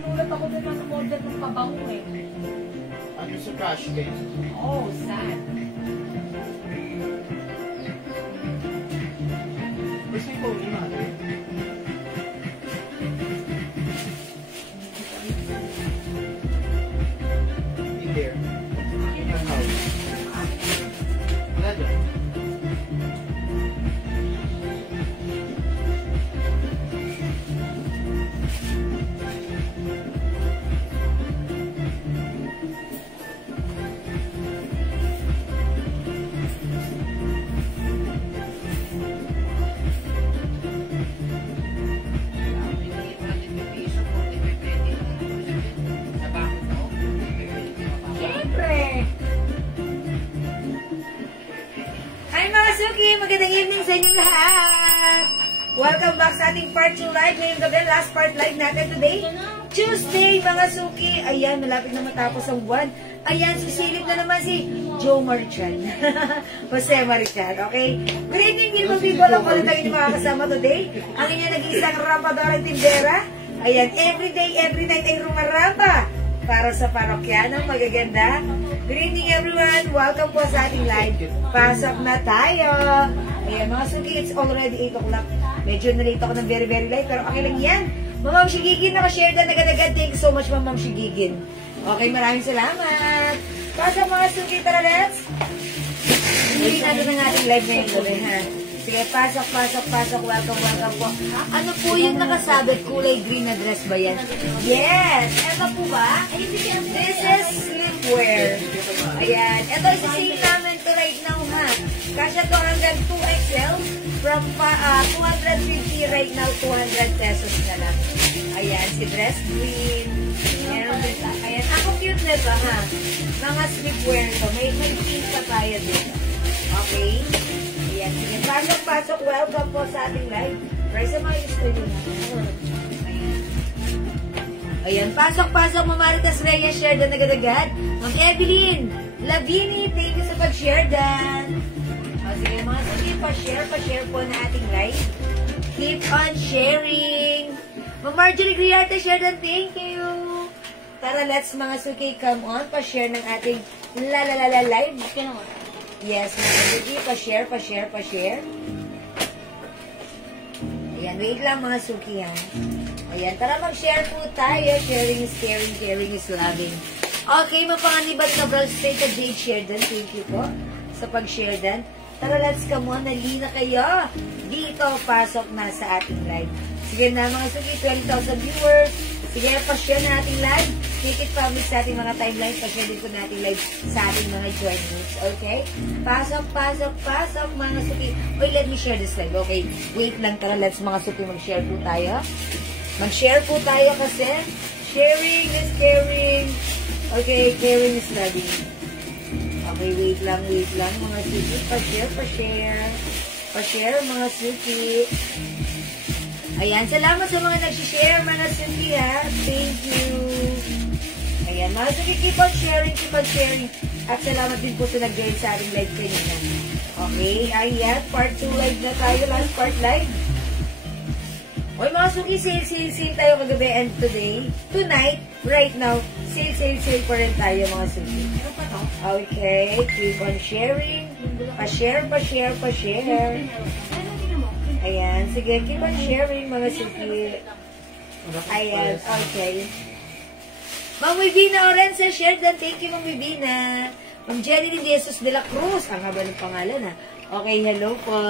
Tulad ako din na order ng pabango eh. Ano sa cash game? Oh, sad. Kasi ko natin. In there. In your house. Wala doon. Magandang evening sa inyong lahat! Welcome back sa ating part 2 live. Ngayong gabi, last part live natin today. Tuesday, mga suki. Ayan, malapit na matapos ang buwan. Ayan, sisilip na naman si Joe Marichan. Jose Marichan, okay? Good evening, beautiful people. Ako lang tayo ni makakasama today. Ang inyong nag-iisang rampadora tindera. Ayan, every day, every night ay rumaramba para sa parokyanang magaganda. Good evening everyone! Welcome po sa ating live. Pasok na tayo! Ayan mga suki, it's already 8 o'clock. Medyo na-late ako ng very late, pero okay lang yan. Ma'am Shigigin, nakashare na agad-agad. Thank you so much, Ma'am Shigigin. Okay, maraming salamat. Pasok mga suki, tara let's! Hindi natin ang ating live ngayong gabi, ha? Sige, pasok. Welcome po. Ano po yung nakasabit? Kulay green na dress ba yan? Yes! Ito po ba? This is sleepwear. Ayan. Ito, isising namin to right now, ha? Kasya to hanggang 2XL. From 250 right now, 200 pesos na lang. Ayan, si dress green. Ayan, ako cute na ito, ha? Mga sleepwear to. May pink pa tayo dito. Okay? Ayan, sige. Pasok. Welcome po sa ating live. Right, sa mga gusto nyo na. Ayan, pasok. Mamaritas Reyes, share dan agad-agad. Ma'am Evelyn, Lavini, thank you sa pag-share dan. O, sige, mga sige, pa-share po na ating live. Keep on sharing. Ma'am Marjorie Griarte, share dan, thank you. Tara, let's mga suki, come on, pa-share ng ating live. Yes, mga suki, pa-share. Ayan, wait lang mga suki, ha. Ayan, tara mag-share po tayo. Sharing is caring, caring is loving. Okay, mapanganibat na Brawl State of Jade share dan. Thank you po sa pag-share dan. Tara, let's come on. Nalina kayo. Dito, pasok na sa ating live. Sige na mga suki, 20,000 viewers. Sige, pa-share na ating live. Make it public sa ating mga timeline. Pa-share din po natin live sa ating mga join groups. Okay? Pasok, mga suki. Wait, let me share this live. Okay, wait lang. Tara, let's mga suki mag-share po tayo. Mag-share po tayo kasi sharing is caring. Okay, caring is loving. Okay, wait lang mga suki. Pa-share mga suki. Ayan, salamat sa mga nag-share mga suki, ha. Thank you. Ayan, mga suki, keep on sharing. At salamat din po sa nag-join sa ating live kanina. Okay, ayan, part 2 live na tayo. Last part live. Oy, mga suki, sale tayo kagabi and tonight, right now, sale pa rin tayo mga suki. Okay, keep on sharing. Pa-share. Ayan, sige, keep on sharing mga suki. Ayan, okay. Ma'am Vivina Orense, share dan. Thank you, Ma'am Vivina. Ma'am Jenny de Jesus de la Cruz. Ang haba ng pangalan, ha. Okay, hello po.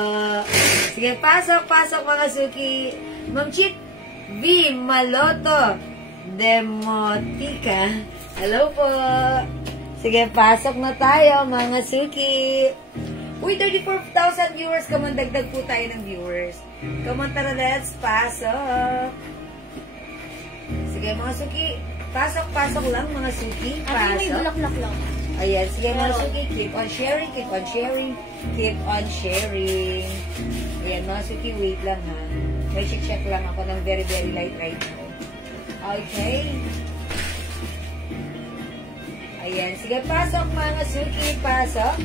Sige, pasok mga suki. Ma'am Chit V. Maloto Demotica. Hello po. Sige, pasok na tayo, mga suki. Uy, 34,000 viewers. Come on, dagdag po tayo ng viewers. Come on, tara, let's pasok. Sige, mga suki. Pasok lang, mga suki. Pasok. May bulaklak lang. Ayan, sige mga suki, keep on sharing. Ayan, mga suki, wait lang, ha. May check lang ako ng very light right now. Okay. Ayan, sige, pasok mga suki, pasok.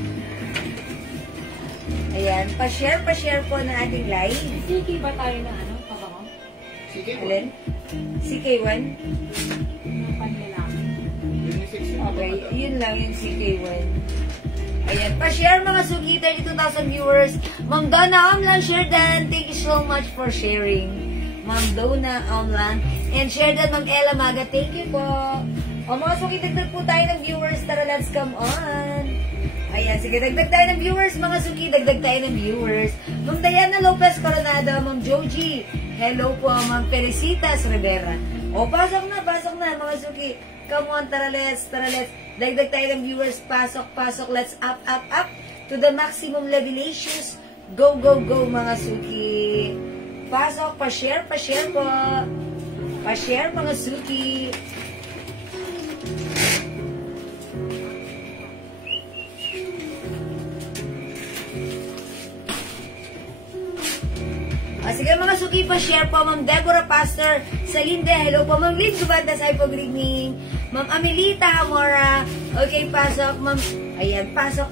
Ayan, pa-share po na ating live. Sige ba tayo na ano? Pabango? Sige. Alin? CK1? Okay, yun lang yung CK1. Ayan, pa-share mga suki, 32,000 viewers. Ma'am Donna Omlan, share dan. Thank you so much for sharing. Ma'am Donna Omlan. And share dan, Ma'am Ella Maga. Thank you po. O mga suki, dagdag po tayo ng viewers. Tara, let's come on. Ayan, sige, dagdag tayo ng viewers, mga suki. Dagdag tayo ng viewers. Ma'am Diana Lopez Coronado, Ma'am Joji. Hello po, Ma'am Felicitas Rivera. O, pasok na, mga suki. Come on, tara, let's. Dagdag tayo ng viewers. Pasok. Let's up. To the maximum levelations. Go, mga suki. Pasok, pa-share po. Pa-share, mga suki. Sige mga suki, pa-share po. Ma'am Deborah Pastor Salinde. Hello po. Ma'am Lynn Gubandas. Ay po, good evening. Ma'am Amelita Amora. Okay, pasok. Ma'am, ayan, pasok.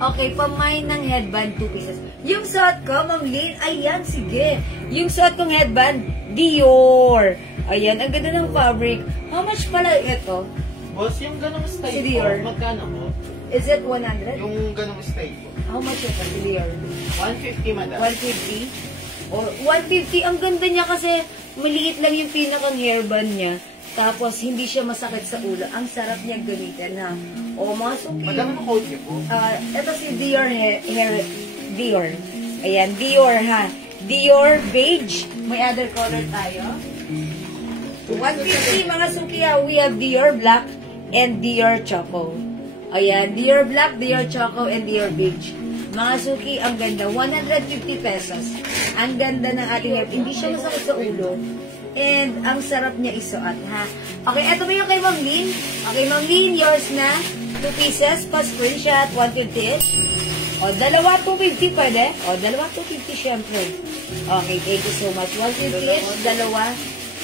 Okay, pamain ng headband, 2 pieces. Yung suot ko, Ma'am Lynn, ayan, sige. Yung suot kong headband, Dior. Ayan, ang ganda ng fabric. How much pala ito? Boss, yung ganong style Si Dior. po, magkano po? Is it 100? Yung ganong style po. How much ito, si Dior? 150, madam. 150? Or 150, ang ganda niya kasi maliit lang yung pinakang hairband niya. Tapos, hindi siya masakit sa ulo. Ang sarap niya gamitin, ha? O, mga suki. Madam, ano code niyo po? Ito si Dior Dior. Ayan, Dior, ha? Dior beige. May other color tayo. 150, mga suki, ha? We have Dior black and Dior choco. Ayan, Dior black, Dior choco, and Dior beige. Mga suki, ang ganda. 150 pesos. Ang ganda ng ating hair. Hindi siya masakit sa ulo. And ang sarap niya isuot, ha? Okay, eto ba yung kay Ma'am Lynn? Okay, Ma'am Lynn, yours na. 2 pieces, pa-screenshot, 150 each. O, dalawa, 250 pwede? O, dalawa, 250 syempre. Okay, thank you so much. 150 each, dalawa,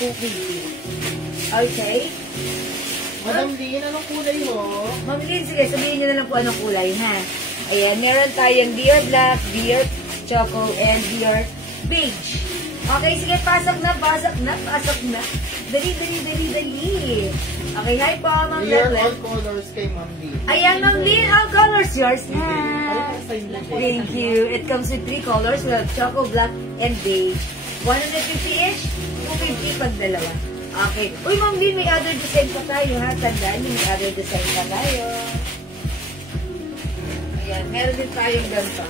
250. Okay. Madam Lynn, anong kulay mo? Ma'am Lynn, sige, sabihin niyo na lang po anong kulay, ha? Ayan, meron tayong Dior Black, Dior Choco, and Dior Beige. Okay, sige, pasok na. Dali. Okay, hi po, Ma'am Dior Lynn. all colors kay Ma'am Lynn. Ayan, Ma'am Lynn, all colors yours. Ay, Ha? sign lang po. Thank you. It comes with 3 colors. We have Choco, Black, and Beige. 150 each, 250 pag dalawa. Okay. Uy, Ma'am Lynn, may other design pa tayo, ha? Tandaan niyo, may other design pa tayo. Ayan, meron din tayong ganito.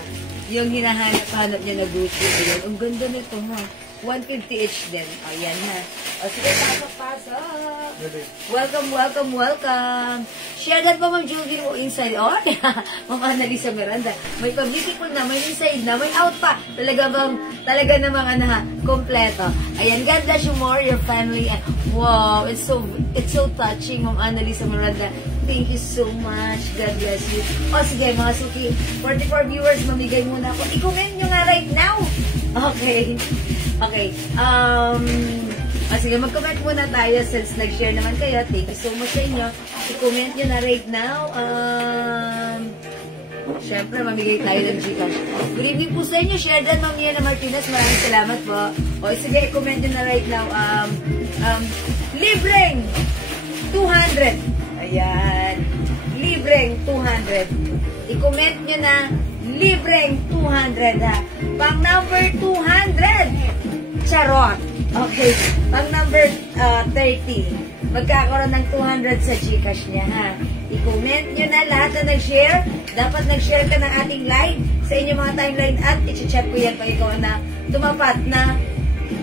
Yung hinahanap-hanap niya na Gucci. Ayan, ang ganda nito, ha? 150 each din. Ayan, ha? O, sige, pasok. Welcome. Share that po, Ma'am Julie, mo inside on. Ma'am Annalisa Miranda. May pa-beautiful na, may inside na, may out pa. Talaga namang kompleto. Ayan, God bless you more, your family. Wow, it's so touching, Ma'am Annalisa Miranda. Thank you so much. God bless you. O, sige, mga suki. 44 viewers, mamigay muna ako. I-comment nyo nga right now. Okay. Sige, mag-comment muna tayo since nag-share naman kayo. Thank you so much sa inyo. I-comment nyo na right now. Siyempre, mamigay tayo ng Gcash. Good evening po sa inyo. Share dan, Ma'am Yana Martinez. Maraming salamat po. O, sige, i-comment nyo na right now. Libreng 200. Ayan. Libreng 200. I-comment nyo na libreng 200, ha. Pang number 200. Charot. Okay. Pang number 30. Magkakaroon ng 200 sa Gcash niya, ha. I-comment nyo na lahat na nag-share. Dapat nag-share ka ng ating live sa inyong mga timeline at i-check ko yan pag ikaw na tumapat na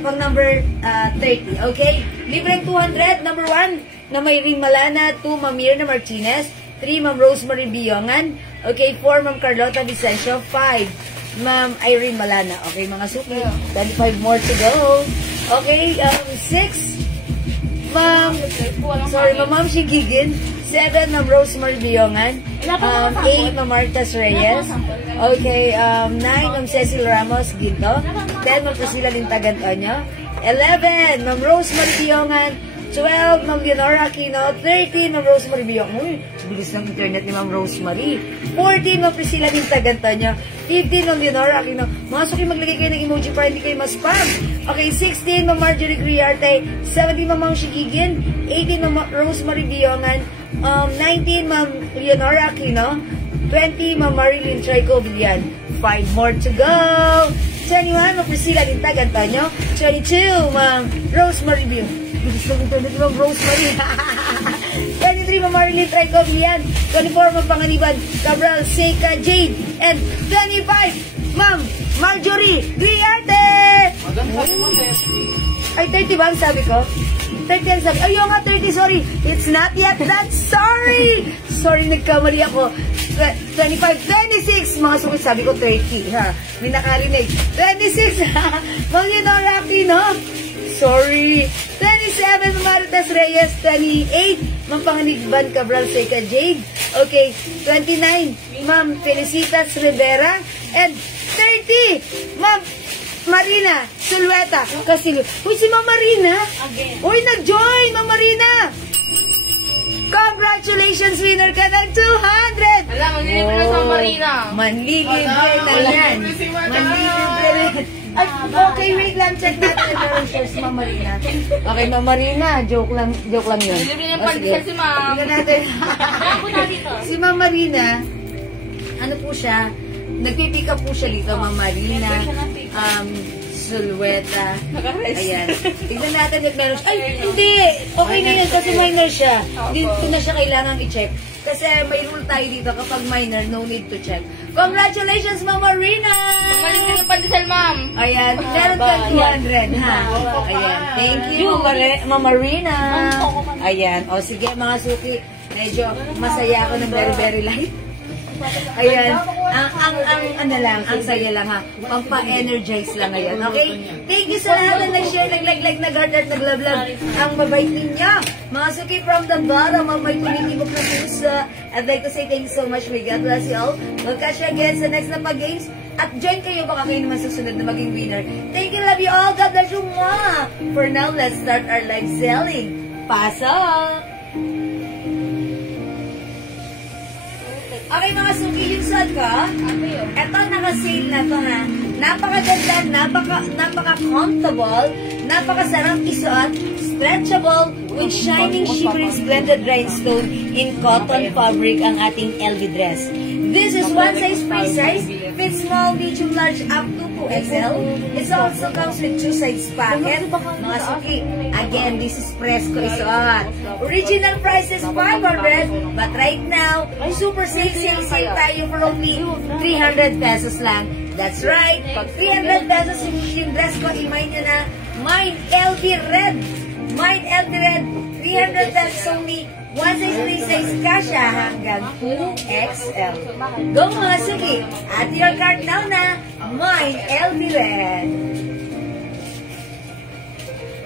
pang number 30. Okay? Libreng 200. Number 1 na may Ring Malana. 2, Ma'am Mirna Martinez. 3, Ma'am Rosemary Biongan. Okay, 4, Ma'am Carlota Vicencio. 5, Ma'am Irene Malana. Okay, mga suki. 25 more to go. Okay, 6, Ma'am Shigigin. 7, Ma'am Rosemary Biongan. 8, Ma'am Martas Reyes. Okay, 9, Ma'am Cecil Ramos Ginto. 10, Ma'am Priscilla Lintagan Antonio. 11, Ma'am Rosemary Biongan. 12, Ma'am Leonora Aquino. 13, Ma'am Rosemary Biong. Uy, bilis ng internet ni Ma'am Rosemary. 14, Ma'am Priscilla Nintagantanya. 15, Ma'am Leonora Aquino. Mga suki, maglagay kayo ng emoji para hindi kayo ma-spam. Okay, 16, Ma'am Marjorie Griarte. 17, Ma'am Ma'am Shigigin. 18, Ma'am Rosemary Biongan. 19, Ma'am Leonora Aquino. 20, Ma'am Marilyn Trico Villan. 5 more to go. 21, Ma'am Priscilla Lintag Antonio. 22, Ma'am Rosemary Bill. Bilis ng internet, Ma'am Rosemary. 23, Ma'am Marilyn Trico Villan. 24, Ma'am Panganiban Cabral Seca Jade. And 25, Ma'am Marjorie Griarte. Ay, 30 ba ang sabi ko? 30 ang sabi. Ayaw nga, 30, sorry. It's not yet that. Sorry! Sorry, nagkamali ako. 25, 26. Mga sukit, sabi ko 30, ha? Hindi nakarinig. 26, Ma'am Leonora Aquino. Sorry. 27, Ma'am Maritas Reyes. 28, Ma'am Panganigban Cabral Seca Jade. Okay. 29, Ma'am Felicitas Rivera. And 30, Ma'am Marina Sulweta. Kasi, uy, si Ma'am Marina. Uy, nag-join, Ma'am Marina. Congratulations, winner ka ng 200! Alam, manlilibre na sa Marina. Manlilibre na yan. Manlilibre rin. Ay, okay, wait lang. Check natin if meron shares si Ma'am Marina. Okay, Ma'am Marina. Joke lang yun. Manlilibre na yung pandesal si Ma'am. Tingnan natin. Ako na dito. Si Ma'am Marina, ano po siya? Nagpipick up po siya dito, Ma'am Marina. Sulweta. Ayan. Tignan natin if meron siya. Ay, hindi. Okay na yun kasi minor siya. Hindi ko na siya kailangan i-check. Kasi may rule tayo dito kapag minor, no need to check. Congratulations, Ma'am Marina! Balik ka ng pandesal, Ma'am. Ayan. Meron ka 200, ha? Ayan. Thank you, Ma'am Marina. Ayan. O, sige, mga suki. Medyo masaya ako ng very, very light. Ayan. Ang saya lang ha. Pampa-energize lang ngayon. Okay? Thank you sa lahat na nag-share, nag-like, nag-heart, nag-love. Ang mabait ninyo. Mga suki from the bottom of my tumitibok na puso. I'd like to say thank you so much. May God bless you all. We'll catch you again sa next na pag-games. At join kayo baka kayo naman susunod na maging winner. Thank you, love you all. God bless you. Mwah! For now, let's start our live selling. Pasok! Okay mga suki, yung suot ko, eto naka-sale na to ha. Napakaganda, napaka-comfortable, napakasarap isuot, stretchable, with shining, shimmering, splendid rhinestone in cotton fabric ang ating LV dress. This is one size free size, fits small, medium, large, up to 2XL. It also comes with 2 size pocket. Mga suki, again, this is Fresco isuot. Original price is 500, but right now, super sale tayo for only 300 pesos lang. That's right, pag 300 pesos yung dress ko, i-mind nyo na, Mine LV Red. Mine LV Red, 300 pesos only. One size, three size kasha hanggang 2XL. Go mga suki, add your card now na Mine LV Red.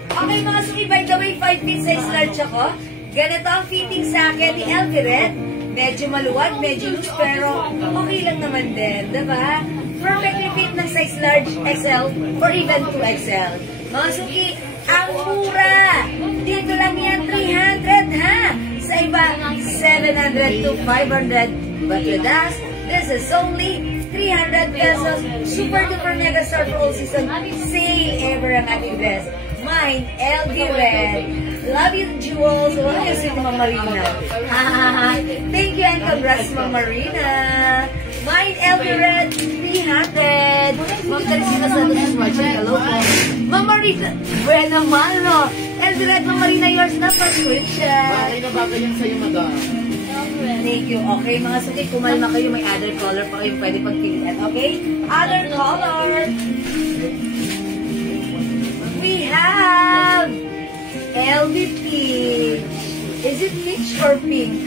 Okay mga suki, by the way, 5 feet size large ako. Ganito ang fitting sa akin ni LV Red. Medyo maluwag, medyo loose, pero okay lang naman din, diba? Perfectly fit ng size large XL or even 2XL. Mga suki, ang mura! Dito lang yan, 300 ha! Sa iba, 700 to 500. But with us, this is only 300 pesos. Super duper mega star for all season. Sale ever ang ating dress. Mine, LV Red. Love you, jewels. What is it, Ma'am Marina? Thank you and congrats, Ma'am Marina. Mine, LV Red, 300. Ma'am Teresita Santos is watching. Hello po. Ma'am Marina, buena mano. LV Red, Ma'am Marina, yours na prescription. Bagay na bagay yan sa'yo, madam. Thank you. Okay, mga suki, kumalma kayo. May other color pa kayo pwede pagpilitan. Okay? Other color. We have LV Peach. Is it peach or pink?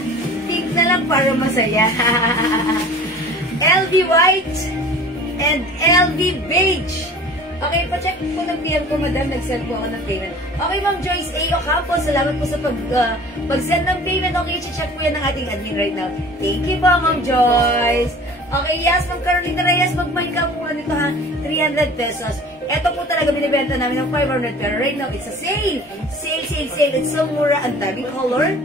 Pink na lang para masaya. LV White and LV Beige. Okay, pa-check po ng PM ko, madam. Nag-send po ako ng payment. Okay, Ma'am Joyce A. Ocampo, salamat po sa pag-send ng payment. Okay, check po yan ng ating admin right now. Thank you po, Ma'am Joyce. Okay, yes, Ma'am Carolina Reyes, mag-mine ka muna nito ha. 300 pesos. Ito po talaga binibenta namin ng 500, pero right now, it's a sale. Sale. It's so mura. Ang daming color.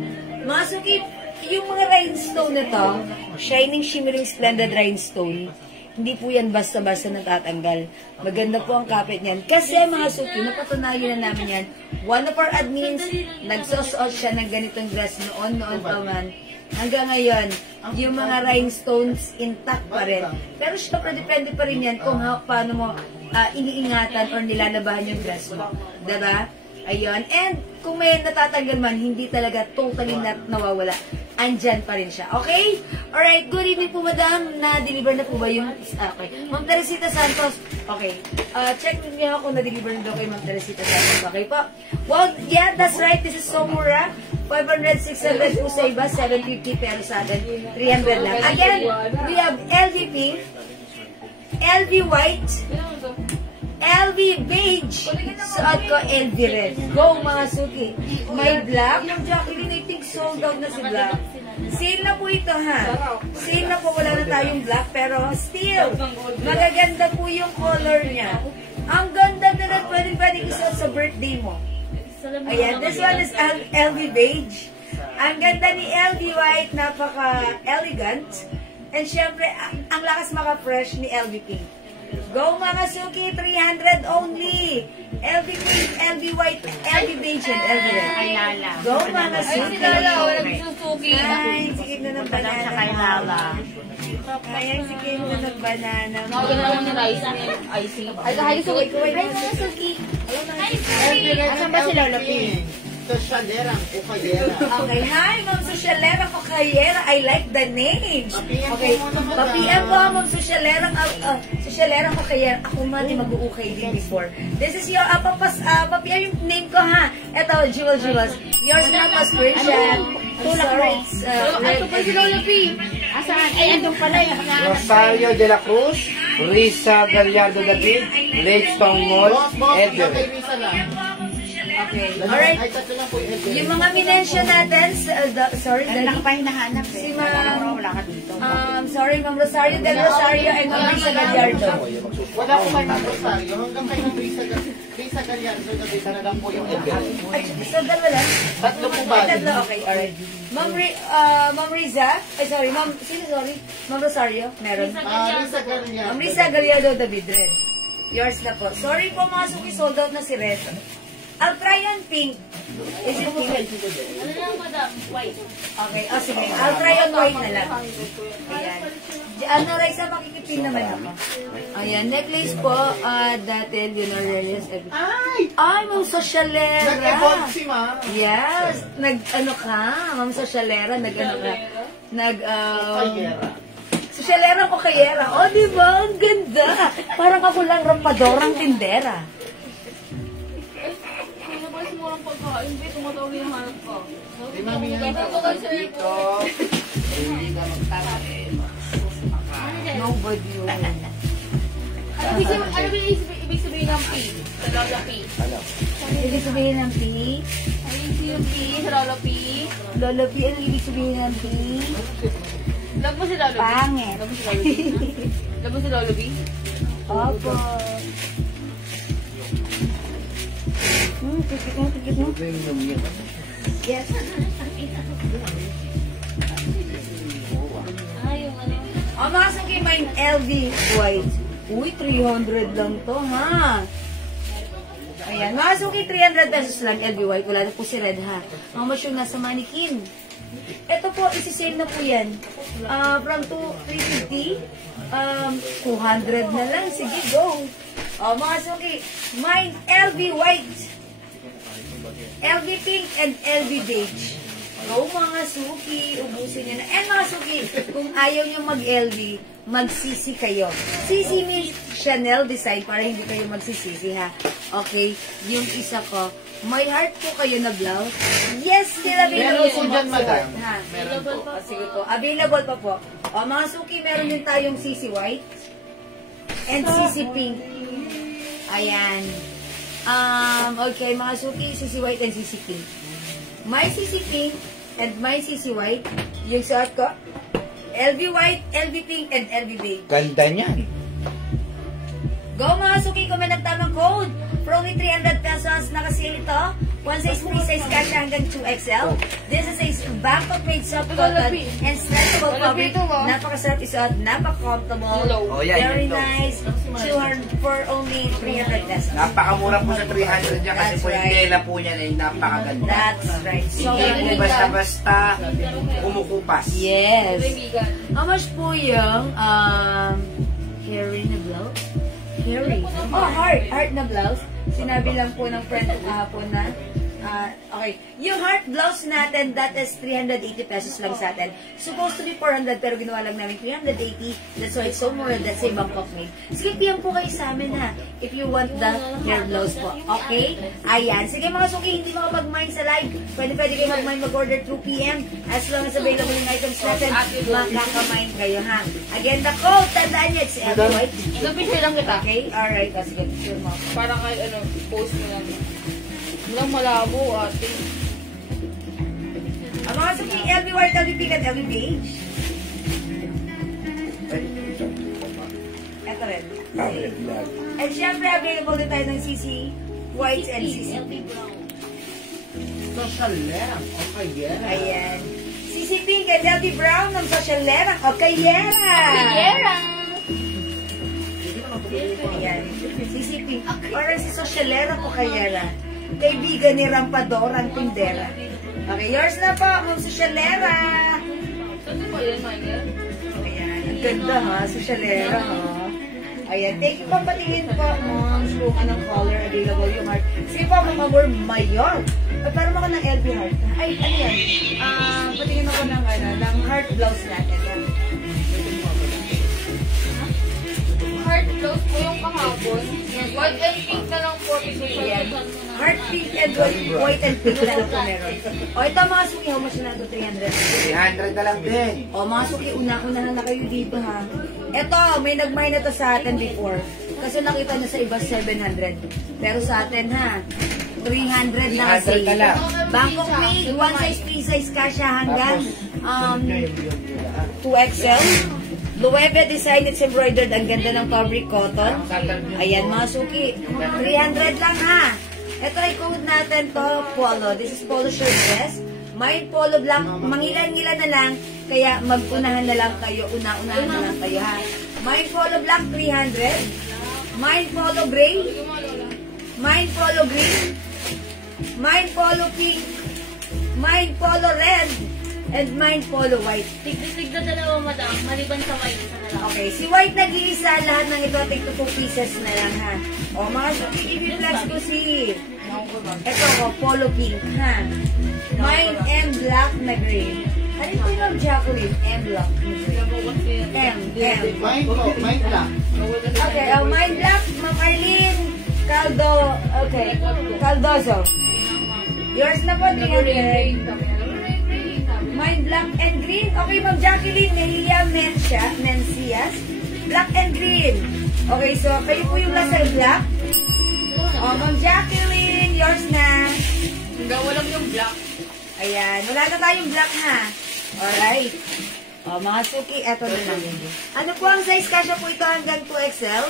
Mga suki, yung mga rhinestone na to, shining, shimmering, splendid rhinestone, hindi po yan basta-basta natatanggal. Maganda po ang kapit niyan. Kasi mga suki, napatunayan na namin yan. One of our admins, nagsusuot siya ng ganitong dress noon pa man. Hanggang ngayon, yung mga rhinestones intact pa rin. Pero syempre, depende pa rin yan kung paano mo iniingatan or nilalabahan yung dress mo. Diba? Ayun. And kung may natatanggal man, hindi talaga totally nawawala. Andyan pa rin siya. Okay? Alright. Good evening po, madam. Na-deliver na po ba yung... Okay. Ma'am Teresita Santos. Okay. Check niyo kung na-deliver na daw kay Ma'am Teresita Santos. Okay po? Well, yeah, that's right. This is so mura. 500, 600 po sa iba. 750 pero sa atin. 300 lang. Again, we have LV pink, LV white, LV beige, suot ko LV red. Go mga suki. May black. Yung Jacqueline, I think sold out na si black. Sale na po ito ha. Sale na po, wala na tayong black. Pero still, magaganda po yung color niya. Ang ganda na rin, pwede isuot sa birthday mo. Ayan, this one is LV beige. Ang ganda ni LV white, napaka-elegant. And syempre, ang lakas maka-fresh ni LV pink. Go mga suki, 300 only. LV pink, LV white, LV beige, and LV red. Go mga suki. Ay, sikip na ng banana. Ay, sikip na ng banana. Nakaganda mo ni Raisa. Ay, mga suki. Asan ba si Lola Pink? Socialerang Ukayera. Okay, hi, Ma'am Socialerang Ukayera. I like the name. Okay, pa-PM po, Ma'am Socialerang Ukayera. Ako man, mag-uukay din before. This is your, pa-PM yung name ko, ha? Ito, Jewels. Yours na, pa-screenshot. Sorry, it's Ito pa si Lola P. Asaan? Ay, andun pala yung Rosario de la Cruz, Risa Gallardo David, Lake Stone Mall, Edgar. Okay. Alright. Ay, tatlo lang po yung Edgar. Yung mga minensyon natin, sorry, Nakapahinahanap eh. si Ma'am, Wala ka dito. sorry, Ma'am Rosario del Rosario and Ma'am Risa Gallardo. Wala po kayo ng Rosario. Hanggang kayo ng Risa Gallardo, nabisa na lang po yung Edgar. So, dalawa lang? Tatlo po ba? Ay, tatlo, okay, alright. Ma'am Riza, sorry, sorry? Ma'am Rosario, meron. Risa Gallardo. Ma'am Risa Gallardo David Red. Yours na po. Sorry po mga suki, sold out na si Red. I'll try on pink. Is it pink? Ano lang, madam? White. Okay, sige. I'll try on white na lang. Ayan. Ano, Raisa, makikipin naman ako. Ayan, necklace po, dati, Leonardo. Ay, Ma'am Socialera. Nag-evolve si Ma. Yes. Nag-ano ka, Ma'am Socialera, nag-ano ka. Ukayera. Socialera o Kayera. O, diba? Ang ganda. Parang ako lang rampadorang tindera. Murang pagkain, be, tumatawag yung hanap ko. Di mami yan. Dito. Nobody yun. Ano ibig sabihin ng P? Sa Lola P. Ibig sabihin ng P? Ano yung P? Sa Lola P? Lolo P, ano ibig sabihin ng P? Love mo si Lola P? Pangit. Love mo si Lola P? Love mo si Lola P? Opo. Tikit mo. Yes. Ay, yung ano. O, mga suki, may LV white. Uy, 300 lang to, ha? Ayan, mga suki, 300 pesos lang LV white. Wala na po si Red, ha? Mga mas yung nasa mannequin. Ito po, isi-sale na po yan. From 350, 200 na lang. Sige, go. O, mga suki, may LV white, LV pink, and LV beige. Go mga suki, ubusin nyo na. And mga suki, kung ayaw nyo mag-LV, magsisi kayo. Sisi means Chanel design para hindi kayo magsisisi ha. Okay, yung isa ko, may heart po kayo na blouse. Yes, still available Meron po dyan, madam. Ha? Meron po. Sige po, available pa po. O mga suki, meron din tayong sisi white and sisi pink. Ayan. Okay, mga suki, sisi white and sisi pink. My sisi pink and my sisi white. Yung suot ko, LV white, LV pink, and LV beige. Ganda niyan. Go mga suki, comment ang tamang code. For only 300 pesos, nakasale ito. One size, free size kasha hanggang 2XL. This is a Bangkok made soft cotton and stretchable fabric. Napakasarap isuot, napaka-comfortable. Oh, yan, Very ito. nice. 200 for only 300 pesos. Napakamura po sa 300 niya kasi That's po yung right. tela po niya ay napakaganda. That's right. So, Hindi po basta-basta kumukupas. yes. How much po yung hairy na blouse? Hairy. Oh, heart na blouse. Sinabi lang po ng friend ko kahapon na okay. Yung heart blouse natin, that is 380 pesos lang sa atin. Supposed to be 400 pero ginawa lang namin 380. That's why it's so more. That's a Bangkok made. Skip yan po kayo sa amin ha. If you want the hair blouse po. Okay? Ayan. Sige mga suki, hindi makapag-mine sa live. Pwede kayo mag-mine mag-order 2 p.m. As long as available yung items natin, makaka-mine kayo ha. Again, the code, tandaan niyo, it's LB White. Gabi lang kita. Okay? Alright. Sige, picture mo. Para kahit ano, post mo lang. Walang malabo, ate. Ang mga suki, LB White, LB Pink, at LB Beige. Ito rin. And syempre, available din tayo ng CC White and CC Pink. Social lang. Okay, yan. Ayan. CC Pink and LB Brown ng Social Lerang o Kayera. Ayan. CC Pink. Parang si Social Lerang o Kayera. Kaibigan ni Rampador ang tindera. Okay, yours na po, Ma'am Socialera. Ano po yan, Michael? Ayan, ang ganda ha, Socialera ha. Ayan, thank you po, patingin po, Ma'am. Kung anong color available yung heart. Sige po, mga more mayor. At parang ako ng LB heart. Ay, ano yan? Patingin ako ng heart blouse natin. Yan. Heart blouse po yung kahapon. White and pink na lang po. Ayan. Heart pink and white and pink na ito meron. O, ito mga suki, how much na ito? 300. 300 na lang din. O, mga suki, una-unahan na kayo dito ha. Ito, may nag-mine na to sa atin before. Kasi nakita na sa iba 700. Pero sa atin ha, 300 na kasi. 300 na lang. Bangkok made, one size, free size kasha hanggang 2XL. Luwebe design, it's embroidered. Ang ganda ng fabric cotton. Ayan mga suki. 300 lang ha. Ito ay code natin to, polo. This is polo shirt dress. Mine polo black. Mangilan-ngilan na lang. Kaya mag-unahan na lang kayo. Una-unahan na lang kayo ha. Mine polo black, 300. Mine polo gray. Mine polo green. Mine polo pink. Mine polo red. And mine polo white. Tigda dalawa, madam. Maliban sa white sa dalawa. Okay, si white nag-iisa, lahat ng ito, take 2 pieces na lang ha. O, mga suki, i-flex ko si, ito ko, polo pink ha. Mine M black na green. Ano po yung Jacqueline? M black na green. M. Mine po, mine lang. Okay, mine black, Ma'am Arlene, Caldozo. Yours na po, 300. Mine black and green. Okay, Ma'am Jacqueline, Mejia Mencias. Black and green. Okay, so kayo po yung nasa black. O, Ma'am Jacqueline, yours na. Hanggang walang yung black. Ayan, wala na tayong black ha. Alright. O, mga suki, eto na lang. Ano po ang size? Kasya po ito hanggang 2XL.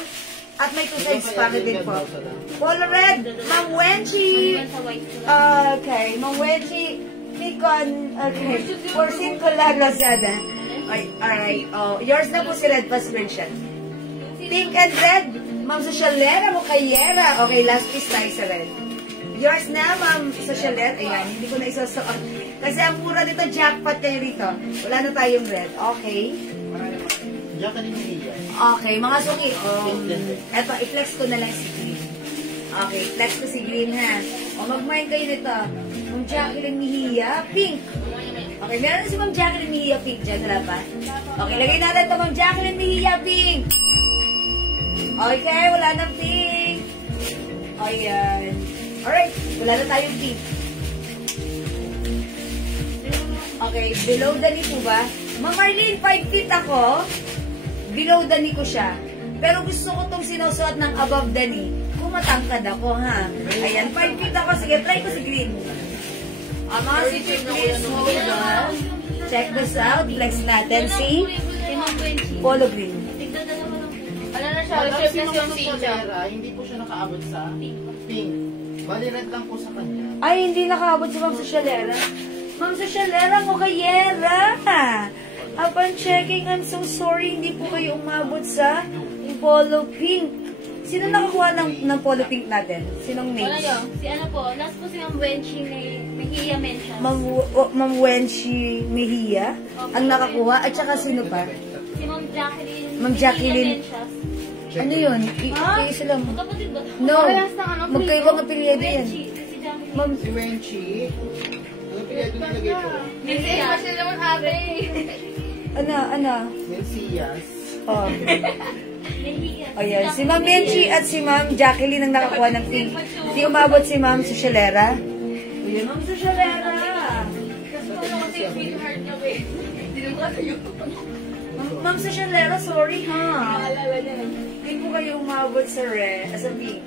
At may 2 size packet din po. Polo red, Ma'am Wenchi. Okay, Ma'am Wenchi. Picon, okay. Porcine ko lang, Lazada. Okay, alright. Oh, yours na po si Red pa screenshot. Pink and red, Ma'am Socialera mo Kayera. Okay, last piece tayo sa red. Yours na, Ma'am Socialera. Ayan, hindi ko na isasuot. Kasi ang mura dito, jackpot kayo rito. Wala na tayong red. Okay. Jacqueline Mejia. Okay, mga suki. Eto, i-flex ko na lang si green. Okay, flex ko si green ha. O, mag-mine kayo nito. Ma'am Jacqueline Mejia, pink. Okay, meron na si Ma'am Jacqueline Mejia, pink dyan. Wala pa? Okay, lagay natin ito, Ma'am Jacqueline Mejia, pink. Okay, wala nang pink. Ayan. Alright, wala na tayong pink. Okay, below the knee po ba? Ma'am Arlene, 5 feet ako. Below the knee ko siya. Pero gusto ko itong sinusuot ng above the knee. Kung matangkad ako, ha? Ayan, 5 feet ako. Sige, try ko si green. Mga si please hold on. Check this out. Flex natin si Si Ma'am Wenchi. polo green. Tigda dalawa lang. Alala siya. Reserve na siya si Incha. Hindi po siya nakaabot sa pink. Bali red lang po sa kanya. Ay, hindi nakaabot si Ma'am Socialera. Ma'am Socialera, Mukayera. Upon checking, I'm so sorry, hindi po kayo umabot sa polo pink. Sino nakakuha ng polo pink natin? Sinong Wala names? yun. Si ano po, last po si Ma'am Wenchi Mejia Menchas. Ma'am Wenchi Mejia ang nakakuha. At saka sino pa? Si Ma'am Jacqueline. Ma'am Jacqueline. Mejia Menchas. Ano yun? Kayo sila mo? Magkapatid ba? No. Parehas ng ano, Magkaibang apelyido yan. Wenchi. Si Jacqueline. Ma'am, Si Wenchi. Ano pinag nilagay po? Mejia. Kasi naman ate. ano? Mencias. Oh. Mejia. Ayan, si Ma'am Menchi at si Ma'am Jacqueline ang nakakuha ng pink. Hindi umabot si Ma'am Socialera. Ayan, Ma'am Socialera. Kasi sweetheart na ba eh. Hindi naman kayo. Ma'am Socialera, sorry ha. Naalala niya. Hindi po kayo umabot sa red, sa pink.